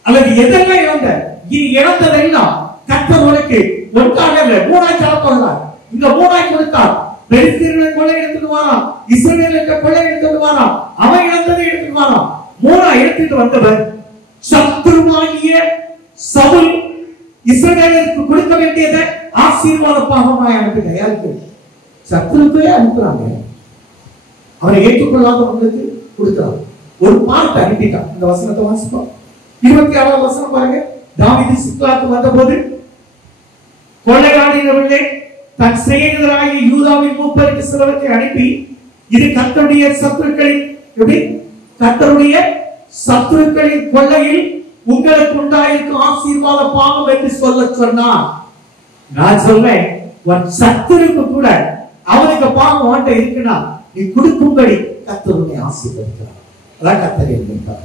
அல்லது எதெல்லாம் இழந்த, நீ இழந்ததெல்லாம் கர்த்தர் உனக்கு ஒன்றாக மூணாய் தரப்போகிறார். இந்த மூணாய் கொடுத்தார். பெலிஸ்தீர்களை கொள்ளை எடுத்துட்டு வாராம், இஸ்ரவேலுக்கு கொள்ளை எடுத்துட்டு வாராம், அவன் இழந்ததை எடுத்துட்டு வாராம். மூணா எடுத்துட்டு வந்தவர் சத்துருவாகிய சவுல் இஸ்ரவேலுக்கு கொடுக்க வேண்டியதை ஆசீர்வாத பாகமாய் அனுப்பின. யாருக்கு? சத்துருக்கே அனுப்புறாங்க. அவனை ஏற்றுக்கொள்ளாதவங்களுக்கு கொடுக்கிறான். ஒரு பார்த்து அனுப்பிட்டான். இந்த வசனத்தை வாசிப்போம். 26வது வசனம் பாருங்க. தாவீது சிக்லாக்கு வந்தபோது கொள்ளையாடினவர்களே தன் சிநேகிதராகிய யூதாவின் மூப்பருக்கு சிலவற்றை அனுப்பி, இது கர்த்தருடைய சத்துருக்களின் கர்த்தருடைய சத்துருக்களின் கொள்ளையில் உங்களுக்கு உண்டாயிருக்கும் ஆசீர்வாத பாவம் என்று சொல்ல சொன்னார். நான் சொல்றேன், உன் சத்துருக்கு கூட அவனுக்கு பாவம் வாண்ட இருக்குன்னா நீ கொடுக்கும்படி கர்த்தருடைய ஆசீர்வதிக்கிறார். அதான் கர்த்தரை நினைப்பார்.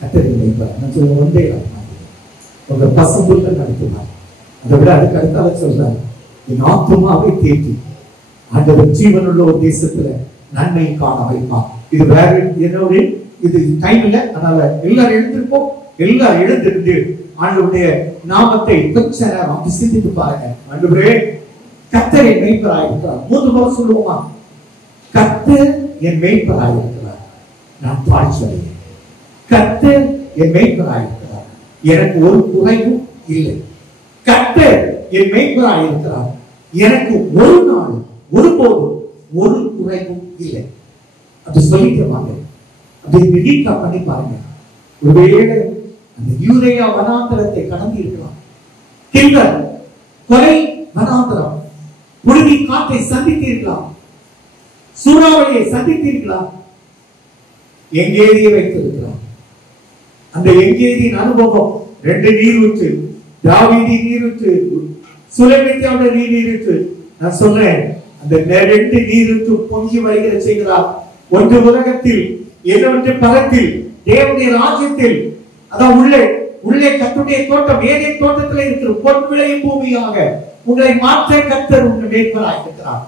கர்த்தரை நினைப்பார். நான் சொல்ல ஒன்றே உங்க பசும்புல்ல நடத்துவார். அதை விட அதுக்கு அடுத்தால சொல்றாரு, என் ஆத்துமாவை தேற்றி ஆண்டவர் ஜீவனுள்ள ஒரு தேசத்துல நன்மை காண வைப்பார். இது வேற என்னோட இது டைம் இல்லை, அதனால எல்லாரும் எழுந்திருப்போம். எல்லாரும் எழுந்திருந்து ஆண்டவருடைய நாமத்தை கொஞ்ச நேரம் சிந்தித்து பாருங்க. ஆண்டவரே கர்த்தர் என் மேய்ப்பராயிருக்கிறார். 3 முறை சொல்லுவோமா? கர்த்தர் என் மேய்ப்பராயிருக்கிறார், நான் தாழ்ச்சி அடைகிறேன். கர்த்தர் என் மேய்ப்பராயிருக்கிறார், எனக்கு ஒரு குறைவும் இல்லை. கர்த்தர் என் மேய்ப்பராயிருக்கிறார், எனக்கு ஒரு நாள் ஒருபோதும் ஒரு குறைவும் இல்லை. அப்படி சொல்லிட்டு வாங்க. அப்படி ரீகா பண்ணி பாருங்க. ஒருவேளை அந்த யூதேயா வனாந்தரத்தை கடந்து இருக்கலாம், கில்லர் கொலை வனாந்தரம், புழுதி காற்றை சந்தித்திருக்கலாம், சூறாவளியை சந்தித்திருக்கலாம், எங்கேதியை வைத்திருக்கலாம். அந்த எங்கேதியின் அனுபவம் 2 நீரூற்று, தாவீதி நீரூற்று, சுலைமித்தியாவுடைய நீரூற்று. நான் சொல்றேன், அந்த 2 நீரூற்று பொங்கி வருகிற செய்கிறார். ஒன்று உலகத்தில், இன்னொன்று பரத்தில், தேவனுடைய ராஜ்யத்தில். அதான் உள்ளே கர்த்தருடைய தோட்டம், ஏதேன் தோட்டத்தில் இருக்கிற பொன் விளையும் பூமியாக உங்களை மாற்ற கர்த்தர் உங்கள் மேய்ப்பராய் இருக்கிறார்.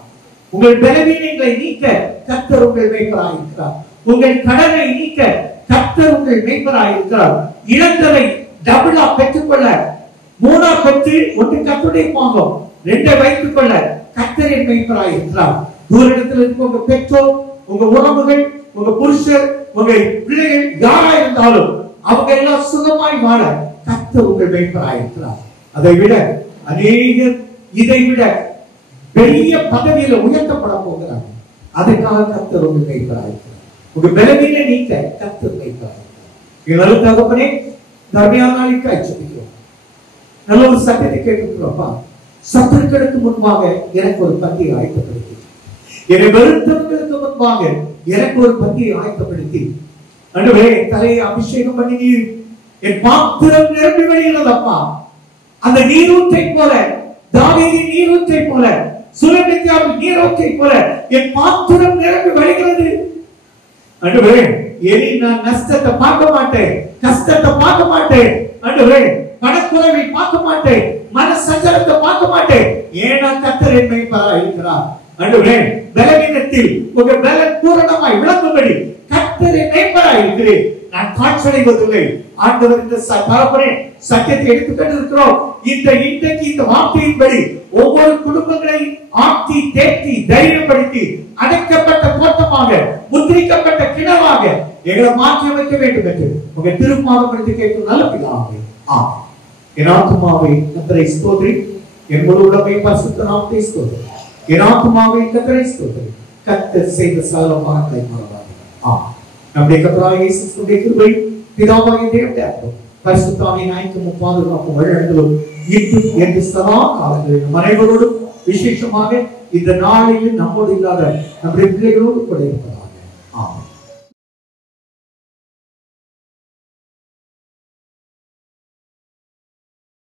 உங்கள் பலவீனங்களை நீக்க கர்த்தர் உங்கள் மேய்ப்பராய் இருக்கிறார். உங்கள் கடனை நீக்க கர்த்தர் உங்கள் மேய்ப்பராய் இருக்கிறார். இழந்ததை டபுளா பெற்றுக்கொள்ள, 3 பெற்று ஒன்று கர்த்தருடைய பாகம், 2 வைத்துக் கொள்ள கர்த்தரின் மேய்ப்பராய் இருக்கிறார். தூரத்தில் இருக்க உங்க பெற்றோர், உங்க உறவுகள், உங்க புருஷர், உங்க பிள்ளைகள் யாரா இருந்தாலும் அவங்க எல்லாம் சுகமாய் வாழ கர்த்தர் உங்கள் மேய்ப்பராய் இருக்கிறார். அதை விட அநேகர் இதை விட பெரிய பதவியில உயர்த்தப்பட போகிறார். அதற்காக கர்த்தர் உங்கள் மேய்ப்பராய் இருக்கிறார். உங்க பலவீனை நீக்க கர்த்தர் மேய்ப்பராய் இருக்கிறார். நல்ல தகப்பனே, தர்மியான நாளைக்கு அச்சபிக்கிறோம். நல்ல ஒரு சட்டத்தை கேட்டுக்கிறோம்ப்பா. சத்துருக்களுக்கு முன்பாக எனக்கு ஒரு பந்தியை ஆயத்தப்படுத்தி, என்னை வெறுத்தவர்களுக்கு முன்பாக எனக்கு ஒரு பந்தியை ஆயத்தப்படுத்தி, ஆண்டவரே தலையை அபிஷேகம் பண்ணி நீர் என் பாத்திரம் நிரம்பி வழிகிறதப்பா. அந்த நீரூற்றை போல, தாவீதின் நீரூற்றை போல, சுலைமித்தியாவின் நீரூற்றை போல என் பாத்திரம் நிரம்பி வழிகிறது. ஆண்டவரே, இனி நான் நஷ்டத்தை பார்க்க மாட்டேன், கஷ்டத்தை பார்க்க மாட்டேன். ஆண்டவரே, பணக்குறைவை பார்க்க மாட்டேன், மன சஞ்சலத்தை பார்க்க மாட்டேன். ஏன்னா கர்த்தர் என் மேய்ப்பராய் இருக்கிறார். ஆண்டவரே, பலவீனத்தில் உங்க பலன் பூரணமாய் விளங்கும்படி கர்த்தர் என் மேய்ப்பராய் இருக்கிறேன். நான் காட்சியடைவதில்லை. ஆண்டவர் இந்த தகப்பனே சத்தியத்தை எடுத்துக்கொண்டு இருக்கிறோம். இன்றைக்கு இந்த வார்த்தையின்படி ஒவ்வொரு குடும்பங்களை ஆட்டி தேற்றி தைரியப்படுத்தி அடைக்கப்பட்ட தோட்டமாக, முத்திரிக்கப்பட்ட கிணறாக எங்களை மாற்றி அமைக்க வேண்டும் என்று உங்க திருப்பாதப்படுத்தி கேட்கும் நல்ல பிதாவே, ஆமென். என் ஆத்துமாவை கர்த்தரை ஸ்தோத்திரி, என் முழு உள்ளமை பரிசுத்த நாமத்தை ஸ்தோத்திரி. என் ஆத்துமாவை கர்த்தரை ஸ்தோத்திரி, கர்த்தர் செய்த சகல உபகாரங்களை மறவாதே. ஆமென். நம்முடைய கர்த்தராகிய இயேசு கிறிஸ்துவின் கிருபை, பிதாவாகிய தேவனுடைய அன்பும், பரிசுத்த ஆவியின் ஐக்கியமும் பாதுகாப்பும் வழிநடத்தலும் இன்றும் என்று சதா காலங்களிலும் அனைவரோடும், விசேஷமாக இந்த நாளில் நம்மோடு இல்லாத நம்முடைய பிள்ளைகளோடு கூட இருப்பதாக. ஆமென்.